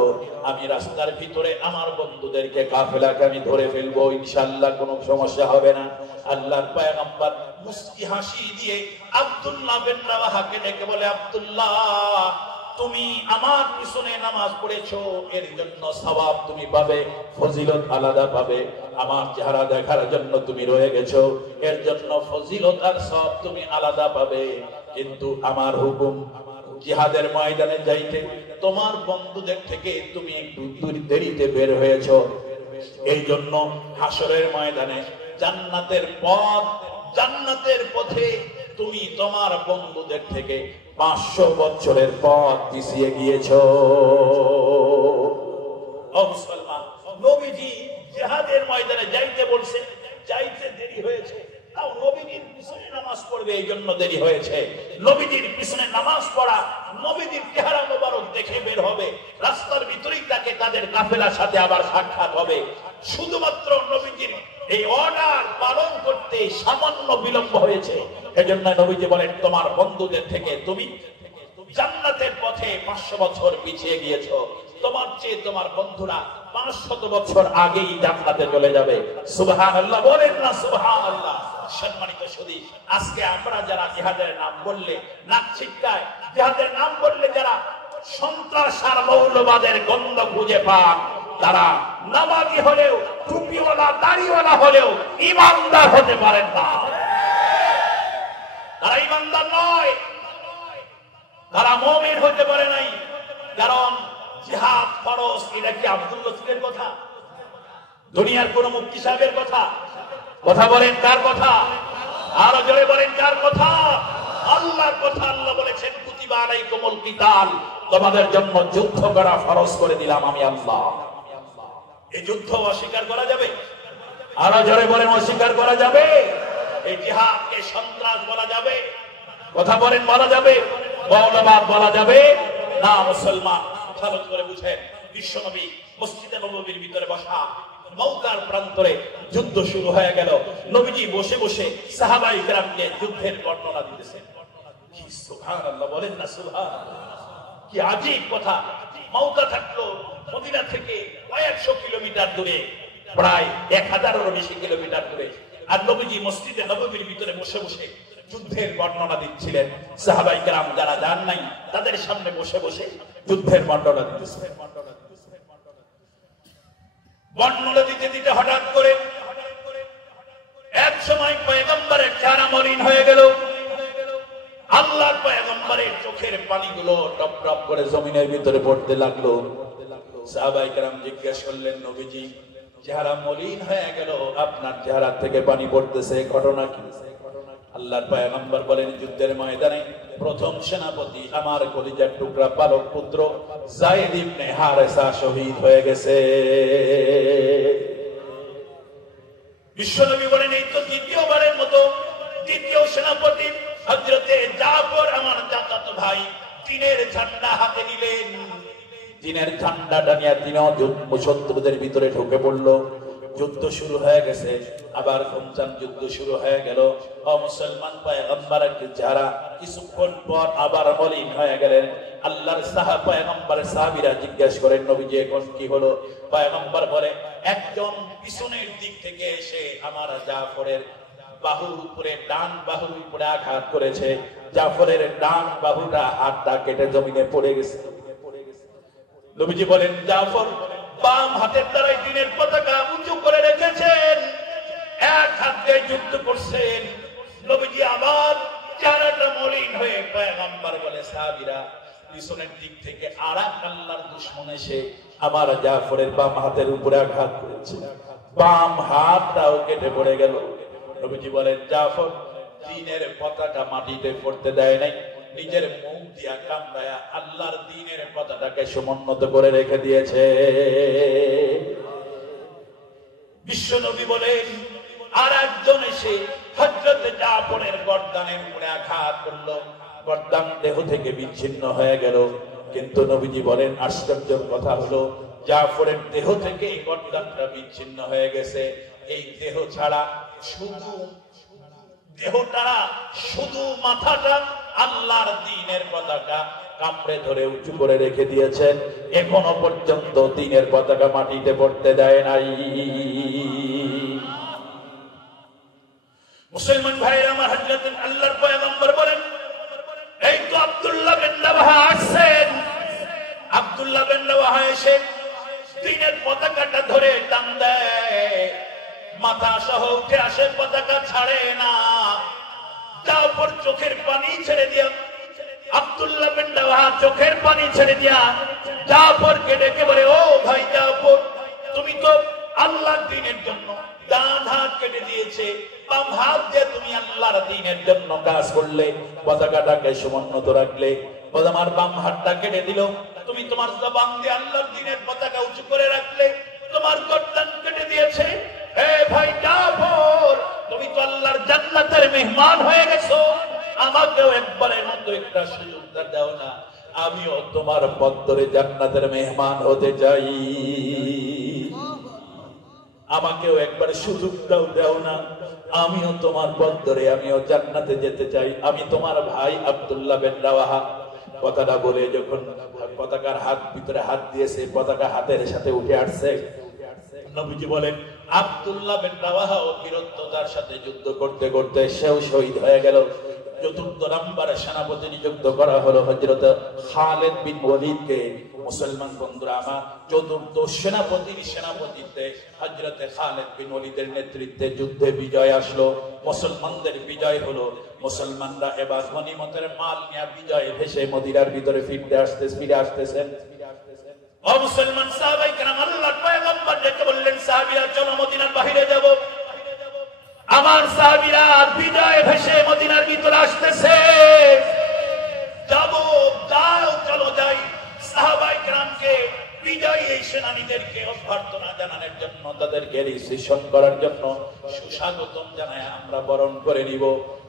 আমি রাস্তার ভিতরে আমার বন্ধুদেরকে কাফেলাকে আমি ধরে ফেলবো, ইনশাআল্লাহ কোনো সমস্যা হবে না। আল্লাহর পয়গম্বর মুস্কি হাসি দিয়ে আব্দুল্লাহ বিন রাওয়াহাকে ডেকে বলে, আব্দুল্লাহ তুমি আমার পিছনে নামাজ পড়েছো, এর জন্য সওয়াব তুমি পাবে, ফজিলত আলাদা পাবে। আমার চেহারা দেখার জন্য তুমি রয়ে গেছো, এর জন্য ফজিলত আর সওয়াব তুমি আলাদা পাবে। কিন্তু আমার হুকুম, জিহাদের ময়দানে যাইতে তোমার বন্ধুদের থেকে তুমি একটু দেরিতে বের হয়েছো, এই জন্য হাসরের ময়দানে জান্নাতের পথে তুমি তোমার বন্ধুদের থেকে 500 বছরের পথ পিছিয়ে গিয়েছো। ও মুসলমান, নবীজি জিহাদের ময়দানে যাইতে বলছে, যাইতে দেরি হয়েছে, তাও নবীজির পিছনে নামাজ পড়বে এই জন্য দেরি হয়েছে। নবীজির পিছনে নামাজ পড়া, নবীজির চেহারা মোবারক দেখে বের হবে, রাস্তার ভিতরেই তাকে তাদের কাফেলার সাথে আবার সাক্ষাৎ হবে। শুধুমাত্র নবীজির এই অর্ডার পালন করতে সামান্য বিলম্ব হয়েছে, এজন্য নবীজি বলেন তোমার বন্ধুদের থেকে তুমি জান্নাতের পথে 500 বছর পিছিয়ে গিয়েছো। তোমার চেয়ে তোমার বন্ধুরা 500 বছর আগেই জান্নাতে চলে যাবে। সুবহানাল্লাহ বলেন না সুবহানাল্লাহ। সম্মানিত সুধী, আজকে আমরা যারা জিহাদের নাম বললে নাক ছিটকায়, জিহাদের নাম বললে যারা সন্ত্রাস আর মৌলবাদের গন্ধ খুঁজে পান, তারা নামাজি হলেও, টুপিওয়ালা দাড়িওয়ালা হলেও ইমানদার হতে পারেন না। তারা ইমানদার নয়, তারা মুমিন হতে পারে নাই। কারণ জিহাদ ফরজ, এটা কি আব্দুল রসুলের কথা? দুনিয়ার কোন মুফতি সাহেবের কথা? কথা বলেন কার কথা? আরো জোরে বলেন কার কথা? আল্লাহর কথা। আল্লাহ বলেছেন কুতিবা আলাইকুমুল কিতাল, তোমাদের জন্য যুদ্ধ করা ফরজ করে দিলাম আমি আল্লাহ। এই যুদ্ধ অস্বীকার করা যাবে? আরো জোরে বলেন অস্বীকার করা যাবে? এই জিহাদকে সন্ত্রাস বলা যাবে? কথা বলেন বলা যাবে? মৌলবাদ বলা যাবে না? মুসলমান ভালো করে বুঝেন, বিশ্বনবী মসজিদে নববীর ভিতরে বসা, মওকার প্রান্তরে যুদ্ধ শুরু হয়ে গেল। নবীজি বসে বসে সাহাবায়ে কেরামকে যুদ্ধের বর্ণনা দিতেছেন। কি সুবহানাল্লাহ বলেন না সুবহানাল্লাহ। কি আজীব কথা। মওকা থাকলো মদিনা থেকে কয়েকশো কিলোমিটার দূরে, প্রায় 1000-এরও বেশি কিলোমিটার দূরে, আর নবীজি মসজিদে নববীর ভিতরে বসে বসে যুদ্ধের বর্ণনা দিচ্ছিলেন। সাহাবায়ে কেরাম যারা যান নাই তাদের সামনে বসে বসে যুদ্ধের বর্ণনা দিতেছেন। বর্ণনা দিতে দিতে হঠাৎ করে এক সময় পয়গম্বরের চেহারা মলিন হয়ে গেল। আল্লাহর পয়গম্বরের চোখের পানিগুলো টপ টপ করে জমিনের ভিতরে পড়তে লাগলো। সাহাবায়ে কেরাম জিজ্ঞেস করলেন, নবীজি চেহারা মলিন হয়ে গেল, আপনার চেহারা থেকে পানি পড়তেছে, ঘটনা কি? আল্লাহর পয়গম্বর বলেন, যুদ্ধের ময়দানে প্রথম সেনাপতি আমার কলিজার টুকরা পালক পুত্র যায়েদ ইবনে হারেসা শহীদ হয়ে গেছে। বিশ্বনবী বলেন, এই তো দ্বিতীয়বারের মতো দ্বিতীয় সেনাপতি হযরতে জাফর আমার চাচাতো ভাই দ্বীনের ঝান্ডা হাতে নিলেন। দ্বীনের ঝান্ডাটা নিয়ে তিনিও শত্রুদের ভিতরে ঢুকে পড়লো। যুদ্ধ শুরু হয়ে গেছে, আবার ঘুমচান যুদ্ধ শুরু হয়ে গেল। ও মুসলমান, পয়গম্বরের চেহারা কিছুক্ষণ পর আবার মলিন হয়ে গেলেন। আল্লাহর পয়গম্বরের সাহাবীরা জিজ্ঞেস করেন, নবীজি এখন কি হলো? পয়গম্বর বলে, একজন পিছনের দিক থেকে এসে আমার জাফরের বাহুর উপরে, ডান বাহুর উপরে আঘাত করেছে। জাফরের ডান বাহুটা হাতটা কেটে জমিনে পড়ে গেছে। নবীজি বলেন, জাফর বাম হাতের দ্বারাই দ্বীনের পতাকা উঁচু করে রেখেছেন, এক হাত দিয়ে যুদ্ধ করছেন। নবীজি আবার চেহারাটা মলিন হয়ে, পয়গম্বর বলে, সাহাবীরা পিছনের দিক থেকে আরেক আল্লাহর দুশমন এসে আমার জাফরের বাম হাতের উপরে আঘাত করেছে, বাম হাতটাও কেটে পড়ে গেল। নবীজি বলেন, জাফর দ্বীনের পতাকা মাটিতে পড়তে দেয় নাই, নিজের মুখ দিয়া কামড়ায়া আল্লাহর দ্বীনের পতাকাকে সমুন্নত করে রেখে দিয়েছে। বিশ্বনবী বলেন, আর একজন এসে হযরত জাফরের গর্দানের উপরে আঘাত করলো। গর্দান দেহ থেকে বিচ্ছিন্ন হয়ে গেল। কিন্তু নবীজি বলেন আশ্চর্যের কথা হলো জাফরের দেহ থেকে এই গর্দানটা বিচ্ছিন্ন হয়ে গেছে। এই দেহ ছাড়া শুধু দেহটা, শুধু মাথাটা আল্লাহর দ্বীনের পতাকা কামড়ে ধরে উঁচু করে রেখে দিয়েছেন। এখনো পর্যন্ত দ্বীনের পতাকা মাটিতে পড়তে দেয় নাই। মুসলমান ভাইরা আমার, হযরত আল্লাহর পয়গম্বর বলেন এই তো আব্দুল্লাহ বিন রাওয়াহা আসেন। আব্দুল্লাহ বিন রাওয়াহা এসে দ্বীনের পতাকাটা ধরে টান দেয়, মাথা সহ উঠে আসে, পতাকা ছাড়ে না। জাফর চোখের পানি ছেড়ে দিয়া, আব্দুল্লাহ বিন রাওয়াহা চোখের পানি ছেড়ে দিয়া জাফরকে ডেকে বলে, ও ভাই জাফর, তুমি তো আল্লাহর দ্বীনের জন্য ডান হাত কেটে দিয়েছে, বাম হাত দিয়ে তুমি আল্লাহর দ্বীনের জন্য কাজ করলে, পতাকাটাকে সমুন্নত রাখলে, আমার বাম হাতটা কেটে দিল, তুমি তোমার জবান দিয়ে আল্লাহর দ্বীনের পতাকা উঁচু করে রাখলে, তোমার গর্দান কেটে দিয়েছে। হে ভাই জাফর, তুমি তো আল্লাহর জান্নাতের মেহমান হয়ে গেছো, আমাকেও একবারের মতো একটা সুযোগ দাও না, আমিও তোমার পথ ধরে জান্নাতের মেহমান হতে চাই, আমাকেও একবার সুযোগ দাও না, আমিও তোমার পথ ধরে আমিও জান্নাতে যেতে চাই, আমি তোমার ভাই আব্দুল্লাহ বিন রাওয়াহা। কথাটা বলে যখন পতাকার হাত ভিতরে হাত দিয়েছে, পতাকা হাতের সাথে উঠে আসছে, নবীজি বলেন আব্দুল্লাহ বিন রাওয়াহা ও বীরত্বতার সাথে যুদ্ধ করতে করতে সেও শহীদ হয়ে গেল। চতুর্থ নম্বরে সেনাপতি নিযুক্ত করা হলো হযরত খালিদ বিন ওয়ালিদকে। মুসলমান বন্ধুরা আমার, চতুর্থ সেনাপতিত্বে হযরত খালিদ বিন ওয়ালিদের নেতৃত্বে যুদ্ধে বিজয় আসলো, মুসলমানদের বিজয় হলো। মুসলমানরা এবার গনিমতের মাল নিয়ে বিজয় ভেসে মদিনার ভিতরে ফিরে আসতেছেন। ও মুসলমান সাহাবায়ে কেরাম, আল্লাহর পয়গম্বর ডেকে বললেন, সাহাবীরা চলো মদিনার বাইরে যাব। আমার সাহাবীরা বিজয় ভেসে মদিনার ভিতরে আসতেছে, যাবো, যাও, চলো যাই। সাহাবায়ে কেরামকে বিজয়ী এই সেনানীদেরকে অভ্যর্থনা জানানোর জন্য, তাদেরকে রিসিপশন করার জন্য সুস্বাগতম জানায় আমরা বরণ করে নিব।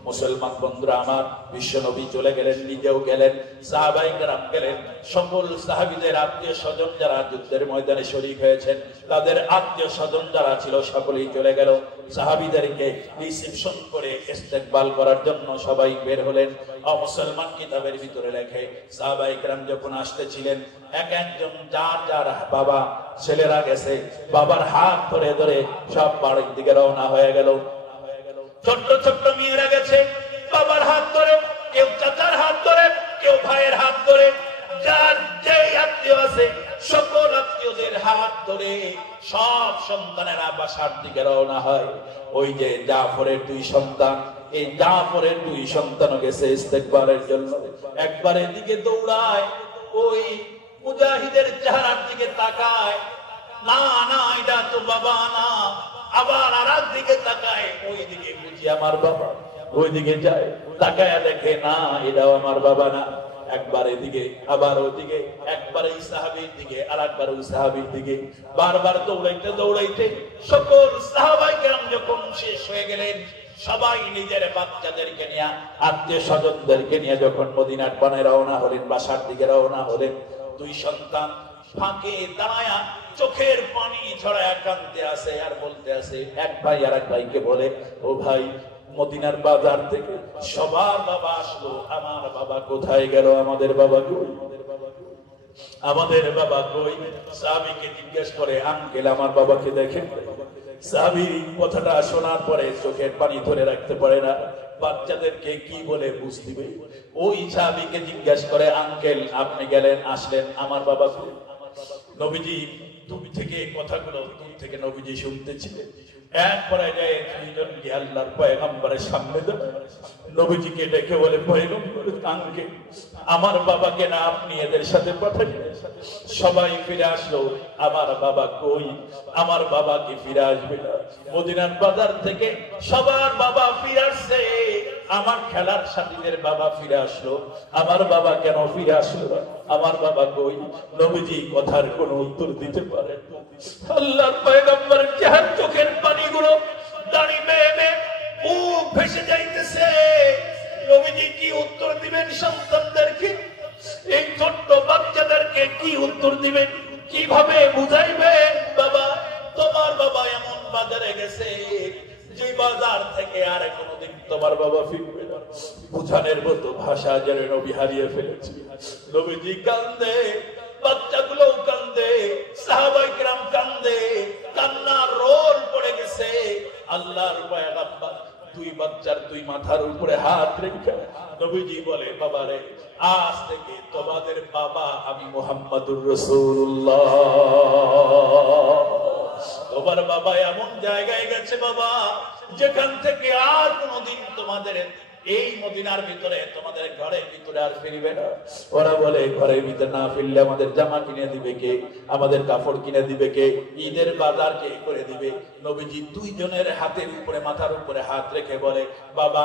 মুসলমান বন্ধুরা আমার, বিশ্বনবী চলে গেলেন, নিজেও গেলেন, সাহাবায়ে কেরাম গেলেন, সকল সাহাবীদের আত্মীয় স্বজন যারা যুদ্ধের ময়দানে শরীক হয়েছেন, তাদের আত্মীয় স্বজন যারা ছিল সকলেই চলে গেল। সাহাবীদেরকে রিসিপশন করে ইস্তেকবাল করার জন্য সবাই বের হলেন। মুসলমান কিতাবের ভিতরে লেখে সাহাবায়ে কেরাম যখন আসতেছিলেন, এক একজন যার যার বাবা ছেলেরা গেছে, বাবার হাত ধরে ধরে সব বাড়ির দিকে রওনা হয়ে গেল। ছোট্ট ছোট্ট মেয়েরা গেছে বাবার হাত ধরে, কেউ চাচার হাত ধরে, কেউ ভাইয়ের হাত ধরে, যার যে আত্মীয় আছে সকল আত্মীয়দের হাত ধরে সব সন্তানেরা বাসার দিকে রওনা হয়। ওই যে জাফরের দুই সন্তান, এই জাফরের দুই সন্তানও গেছে ইস্তেকবালের জন্য। একবার এদিকে দৌড়ায়, ওই মুজাহিদের চেহারার দিকে তাকায়, না না এটা তো বাবা না, আবার আর দিকে তাকায়, ওই দিকে বুঝি আমার বাবা, ওই দিকে যায়, তাকায় দেখে না এটাও আমার বাবা না, একবার এদিকে আবার ওদিকে, একবার এই সাহাবীর দিকে আর একবার ওই সাহাবীর দিকে, বারবার দৌড়াইতে দৌড়াইতে সকল সাহাবায়ে কেরাম যখন শেষ হয়ে গেলেন, সবাই নিজের বাচ্চাদেরকে নিয়ে, আত্মীয় স্বজনদেরকে নিয়ে যখন মদিনার পানে রওনা হলেন, বাসার দিকে রওনা হলেন, দুই সন্তান ফাঁকে দাঁড়ায়া চোখের পানি ছড়ায়া কাঁদতে আছে আর বলতে আছে। এক ভাই আর এক ভাইকে বলে, ও ভাই, মদিনার বাজার থেকে সবার বাবা আসলো, আমার বাবা কোথায় গেল, আমাদের বাবা কই, আমাদের বাবা কই? সাহাবীকে জিজ্ঞেস করে, আঙ্কেল আমার বাবাকে দেখেন। সাহাবী কথাটা শোনার পরে চোখের পানি ধরে রাখতে পারে না, বাচ্চাদেরকে কি বলে বুঝ দিবে। ওই সাহাবীকে জিজ্ঞেস করে, আঙ্কেল আপনি গেলেন আসলেন, আমার বাবা কই? নবীজি দূর থেকে কথাগুলো দূর থেকে নবীজি শুনতেছিলেন। একবারে যায় দুইজন আল্লাহর পয়গম্বরের সামনে নবীজিকে ডেকে বলে, পয়গম্বর আঙ্কেল আমার বাবাকে না আপনি এদের সাথে পাঠালেন? সবাই ফিরে আসলো, আমার বাবা কই? আমার বাবা কি ফিরে আসবে না? মদিনার বাজার থেকে সবার বাবা ফিরে আসছে, আমার খেলার সাথীদের বাবা ফিরে আসলো, আমার বাবা কেন ফিরে আসলো না? আমার বাবা কই? নবীজি কথার কোনো উত্তর দিতে পারে না। আল্লাহর পয়গম্বর চেহার চোখের পানিগুলো দাঁড়ি বেয়ে বেয়ে বুক ভেসে যাইতেছে। নবীজি কি উত্তর দিবেন? এমন বাজারে গেছে যে বাজার থেকে আর কোনোদিন তোমার বাবা ফিরবে না। বুঝানোর মতো ভাষা যেন নবী হারিয়ে ফেলেছে। নবীজি কান্দে, বাচ্চাগুলো কান্দে, সাহাবায়ে কেরাম কান্দে, কান্নার রোল পড়ে গেছে। আল্লাহর পয়গম্বর দুই বাচ্চার দুই মাথার উপরে হাত রেখে নবীজি বলে, বাবারে আজ থেকে তোমাদের বাবা আমি মুহাম্মাদুর রাসূলুল্লাহ। তোমার বাবা এমন জায়গায় গেছে বাবা, যেখান থেকে আর কোনোদিন তোমাদের এই মদিনার ভিতরে তোমাদের ঘরের ভিতরে আর ফিরবে না। ওরা বলে ঘরের ভিতরে না ফিরলে আমাদের জামা কিনে দিবে কে, আমাদের কাপড় কিনে দিবে কে, ঈদের বাজার কে করে দিবে। নবীজি দুইজনের হাতের উপরে মাথার উপরে হাত রেখে বলে, বাবা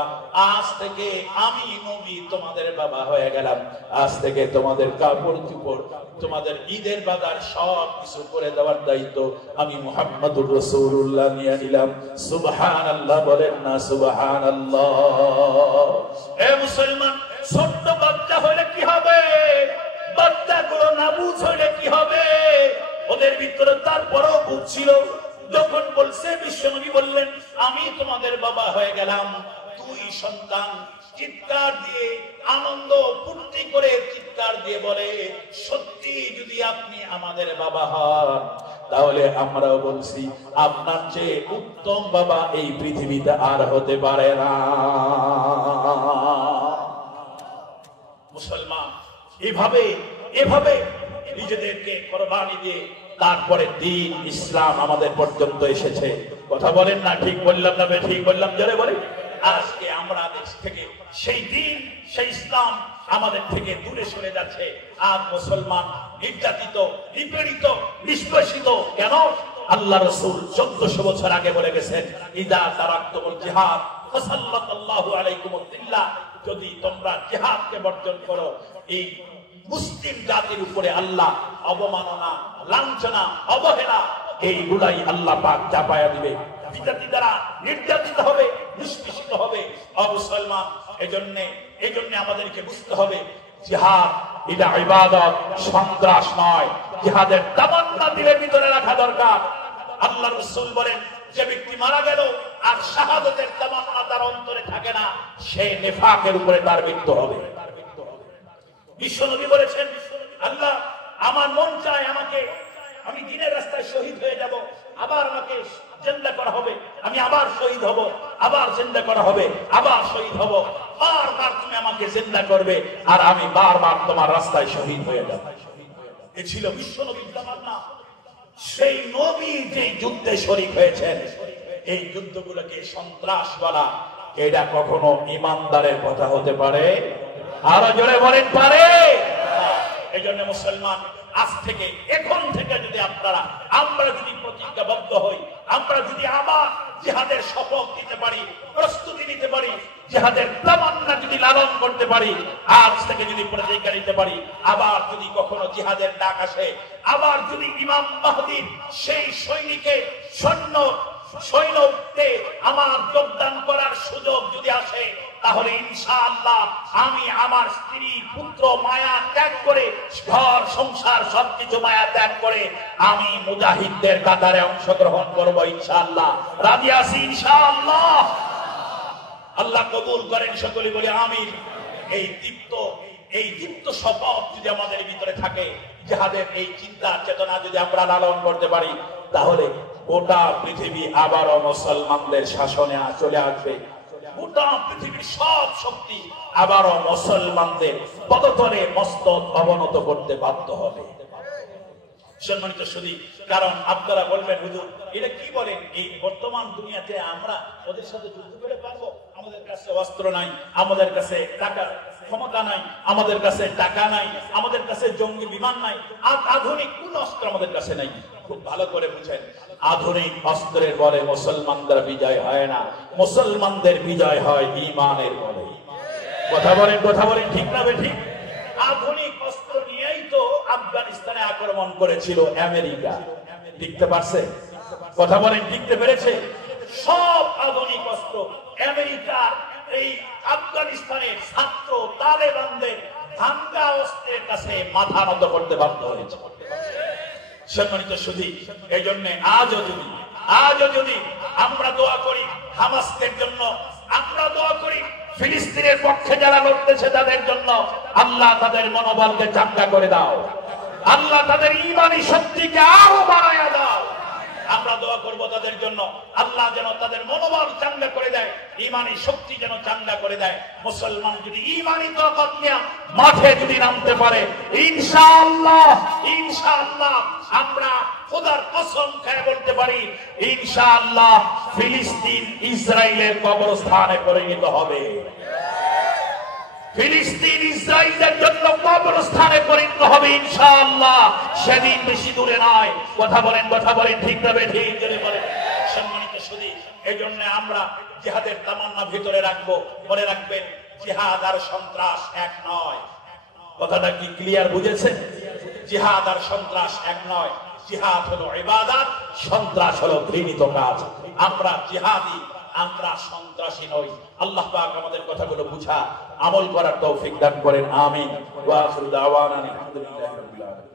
আজ থেকে আমি নবী তোমাদের বাবা হয়ে গেলাম। আজ থেকে তোমাদের কাপড় চোপড়, তোমাদের ঈদের বাজার সব কিছু করে দেওয়ার দায়িত্ব আমি মুহাম্মাদুর রাসূলুল্লাহ নিয়ে নিলাম। সুবহানাল্লাহ বলেন না সুবহানাল্লাহ। এ মুসলমান, ছোট্ট বাচ্চা হলে কি হবে, বাচ্চাগুলো না বুঝ হলে কি হবে? ওদের ভিতরে তারপরেও বুঝছিল। যখন বলছে বিশ্বনবী বললেন আমি তোমাদের বাবা হয়ে গেলাম, দুই সন্তান চিৎকার দিয়ে আনন্দ ফুর্তি করে চিৎকার দিয়ে বলে, সত্যি যদি আপনি আমাদের বাবা হন তাহলে আমরাও বলছি আপনার চেয়ে উত্তম বাবা এই পৃথিবীতে আর হতে পারে না। মুসলমান এভাবে এভাবে নিজেদেরকে কোরবানি দিয়ে তারপরে দ্বীন ইসলাম আমাদের পর্যন্ত এসেছে। কথা বলেন না ঠিক বললাম না ঠিক বললাম? জোরে বলেন। আজকে আমরা দেশ থেকে সেই দ্বীন সেই ইসলাম আমাদের থেকে দূরে সরে যাচ্ছে। আর মুসলমান নির্যাতিত, নিপীড়িত, নিষ্পেষিত। কেন? আল্লাহ রাসূল 1400 বছর আগে বলে গেছেন, ইযা তারাকতুমুল জিহাদ ফাসাল্লাল্লাহু আলাইকুমুদ দিল্লাহ। যদি তোমরা জিহাদকে বর্জন করো, এই মুসলিম জাতির উপরে আল্লাহ অবমাননা, লাঞ্ছনা, অবহেলা এইগুলাই আল্লাহ পাক চাপায়া দিবে। বিজাতি দ্বারা নির্যাতিত হবে, নিষ্পেষিত হবে। মুসলমান এজন্য আমাদেরকে বুঝতে হবে জিহাদ এটা ইবাদত, সন্ত্রাস নয়। জিহাদের তামান্না দিলের ভিতরে রাখা দরকার। আল্লাহ রাসূল বলেন, যে ব্যক্তি মারা গেল আর শাহাদাতের তামান্না তার অন্তরে থাকে না, সে নিফাকের উপরে তার মৃত্যু হবে। বিশ্বনবী বলেছেন, আল্লাহ আমার মন চায় আমি দ্বীনের রাস্তায় শহীদ হয়ে যাব, আবার আমাকে জিন্দা করা হবে, আমি আবার শহীদ হব, আবার জিন্দা করা হবে, আবার শহীদ হব। বারবার তুমি আমাকে জিন্দা করবে আর আমি বারবার তোমার রাস্তায় শহীদ হয়ে যাব। এ ছিল বিশ্বনবীর তামান্না। সেই নবী যে যুদ্ধে শরীক হয়েছেন, এই যুদ্ধগুলোকে সন্ত্রাস বলা এটা কখনো ইমানদারের কথা হতে পারে? আরো জোরে বলেন পারে? এই জন্য মুসলমান আজ থেকে এখন থেকে যদি আমরা যদি প্রতিজ্ঞাবদ্ধ হই, আমরা যদি আবার জিহাদের শপথ নিতে পারি, প্রস্তুতি নিতে পারি, জিহাদের তামান্না যদি লালন করতে পারি, আজ থেকে যদি প্রতিজ্ঞা নিতে পারি, আবার যদি কখনো জিহাদের ডাক আসে, আবার যদি ইমাম মাহদীর সেই সৈন্যতে আমার যোগদান করার সুযোগ যদি আসে, তাহলে ইনশাআল্লাহ আমি আমার স্ত্রী পুত্র মায়া ত্যাগ করে, ঘর সংসার সবকিছু মায়া ত্যাগ করে আমি মুজাহিদদের কাতারে অংশগ্রহণ করব ইনশাআল্লাহ। রাজি আছি ইনশাআল্লাহ। আল্লাহ কবুল করেন, সকলে বলে আমিন। এই দীপ্ত শপথ যদি আমাদের ভিতরে থাকে, জিহাদের এই চিন্তা চেতনা যদি আমরা লালন করতে পারি, তাহলে গোটা পৃথিবী আবারও মুসলমানদের শাসনে চলে আসবে। গোটা পৃথিবীর সব শক্তি আবারও মুসলমানদের পদতলে মস্তক অবনত করতে বাধ্য হবে। সম্মানিত সুধী, কারণ আপনারা বলবেন, হুজুর এটা কি বলেন, এই বর্তমান দুনিয়াতে আমরা ওদের সাথে যুদ্ধ করে পারবো? আমাদের কাছে অস্ত্র নাই, আমাদের কাছে টাকা ক্ষমতা নাই, আমাদের কাছে টাকা নাই, আমাদের কাছে জঙ্গি বিমান নাই, আধুনিক কোন অস্ত্র আমাদের কাছে নাই। খুব ভালো করে বুঝেন, আধুনিক অস্ত্রের বলে মুসলমানদের বিজয় হয় না, মুসলমানদের বিজয় হয় ঈমানের বলে। কথা বলেন ঠিক না ঠিক? আধুনিক অস্ত্র নিয়েই তো আফগানিস্তানে আক্রমণ করেছিল আমেরিকা, টিকতে পারছে? কথা বলেন, টিকতে পেরেছে? সব আধুনিক অস্ত্র আমেরিকা এই আফগানিস্তানের ছাত্র তালেবানদের ভাঙ্গা অস্ত্রের কাছে মাথা নত করতে বাধ্য হয়েছে। সম্মানিত সুধী, এই জন্য আজও যদি আজও যদি আমরা দোয়া করি হামাসদের জন্য, আমরা দোয়া করি ফিলিস্তিনের পক্ষে যারা লড়তেছে তাদের জন্য, আল্লাহ তাদের মনোবলকে চাঙ্গা করে দাও, আল্লাহ তাদের ঈমানি শক্তিকে আরো বাড়ায়া দাও। আমরা দোয়া করব তাদের জন্য, আল্লাহ যেন তাদের মনোবল চাঙ্গা করে দেয়, ঈমানি শক্তি যেন চাঙ্গা করে দেয়। মুসলমান যদি ঈমানি তাকত নিয়ে মাঠে যদি নামতে পারে, ইনশাআল্লাহ ইনশাআল্লাহ আমরা খোদার কসম খেয়ে বলতে পারি, ইনশাআল্লাহ ফিলিস্তিন ইসরায়েলের কবরস্থানে পরিণত হবে। ফিলিস্তিন ইসরায়েলের জন্য কবরস্থানে পরিণত হবে ইনশাআল্লাহ। সেদিন বেশি দূরে নয়। কথা বলেন ঠিক তবে ঠিক জোরে বলেন। সম্মানিত সুধী, এই জন্য আমরা জিহাদের তামান্না ভিতরে রাখবো। মনে রাখবেন, জিহাদ আর সন্ত্রাস এক নয়। কথাটা কি ক্লিয়ার বুঝেছেন? জিহাদ আর সন্ত্রাস এক নয়। জিহাদ হলো ইবাদত, সন্ত্রাস হলো ঘৃণিত কাজ। আমরা জিহাদি, আমরা সন্ত্রাসী নই। আল্লাহ পাক আমাদের কথাগুলো বুঝা আমল করার তৌফিক দান করেন। আমিন। ওয়া আখিরু দাওয়ানা আলহামদুলিল্লাহি রাব্বিল আলামিন।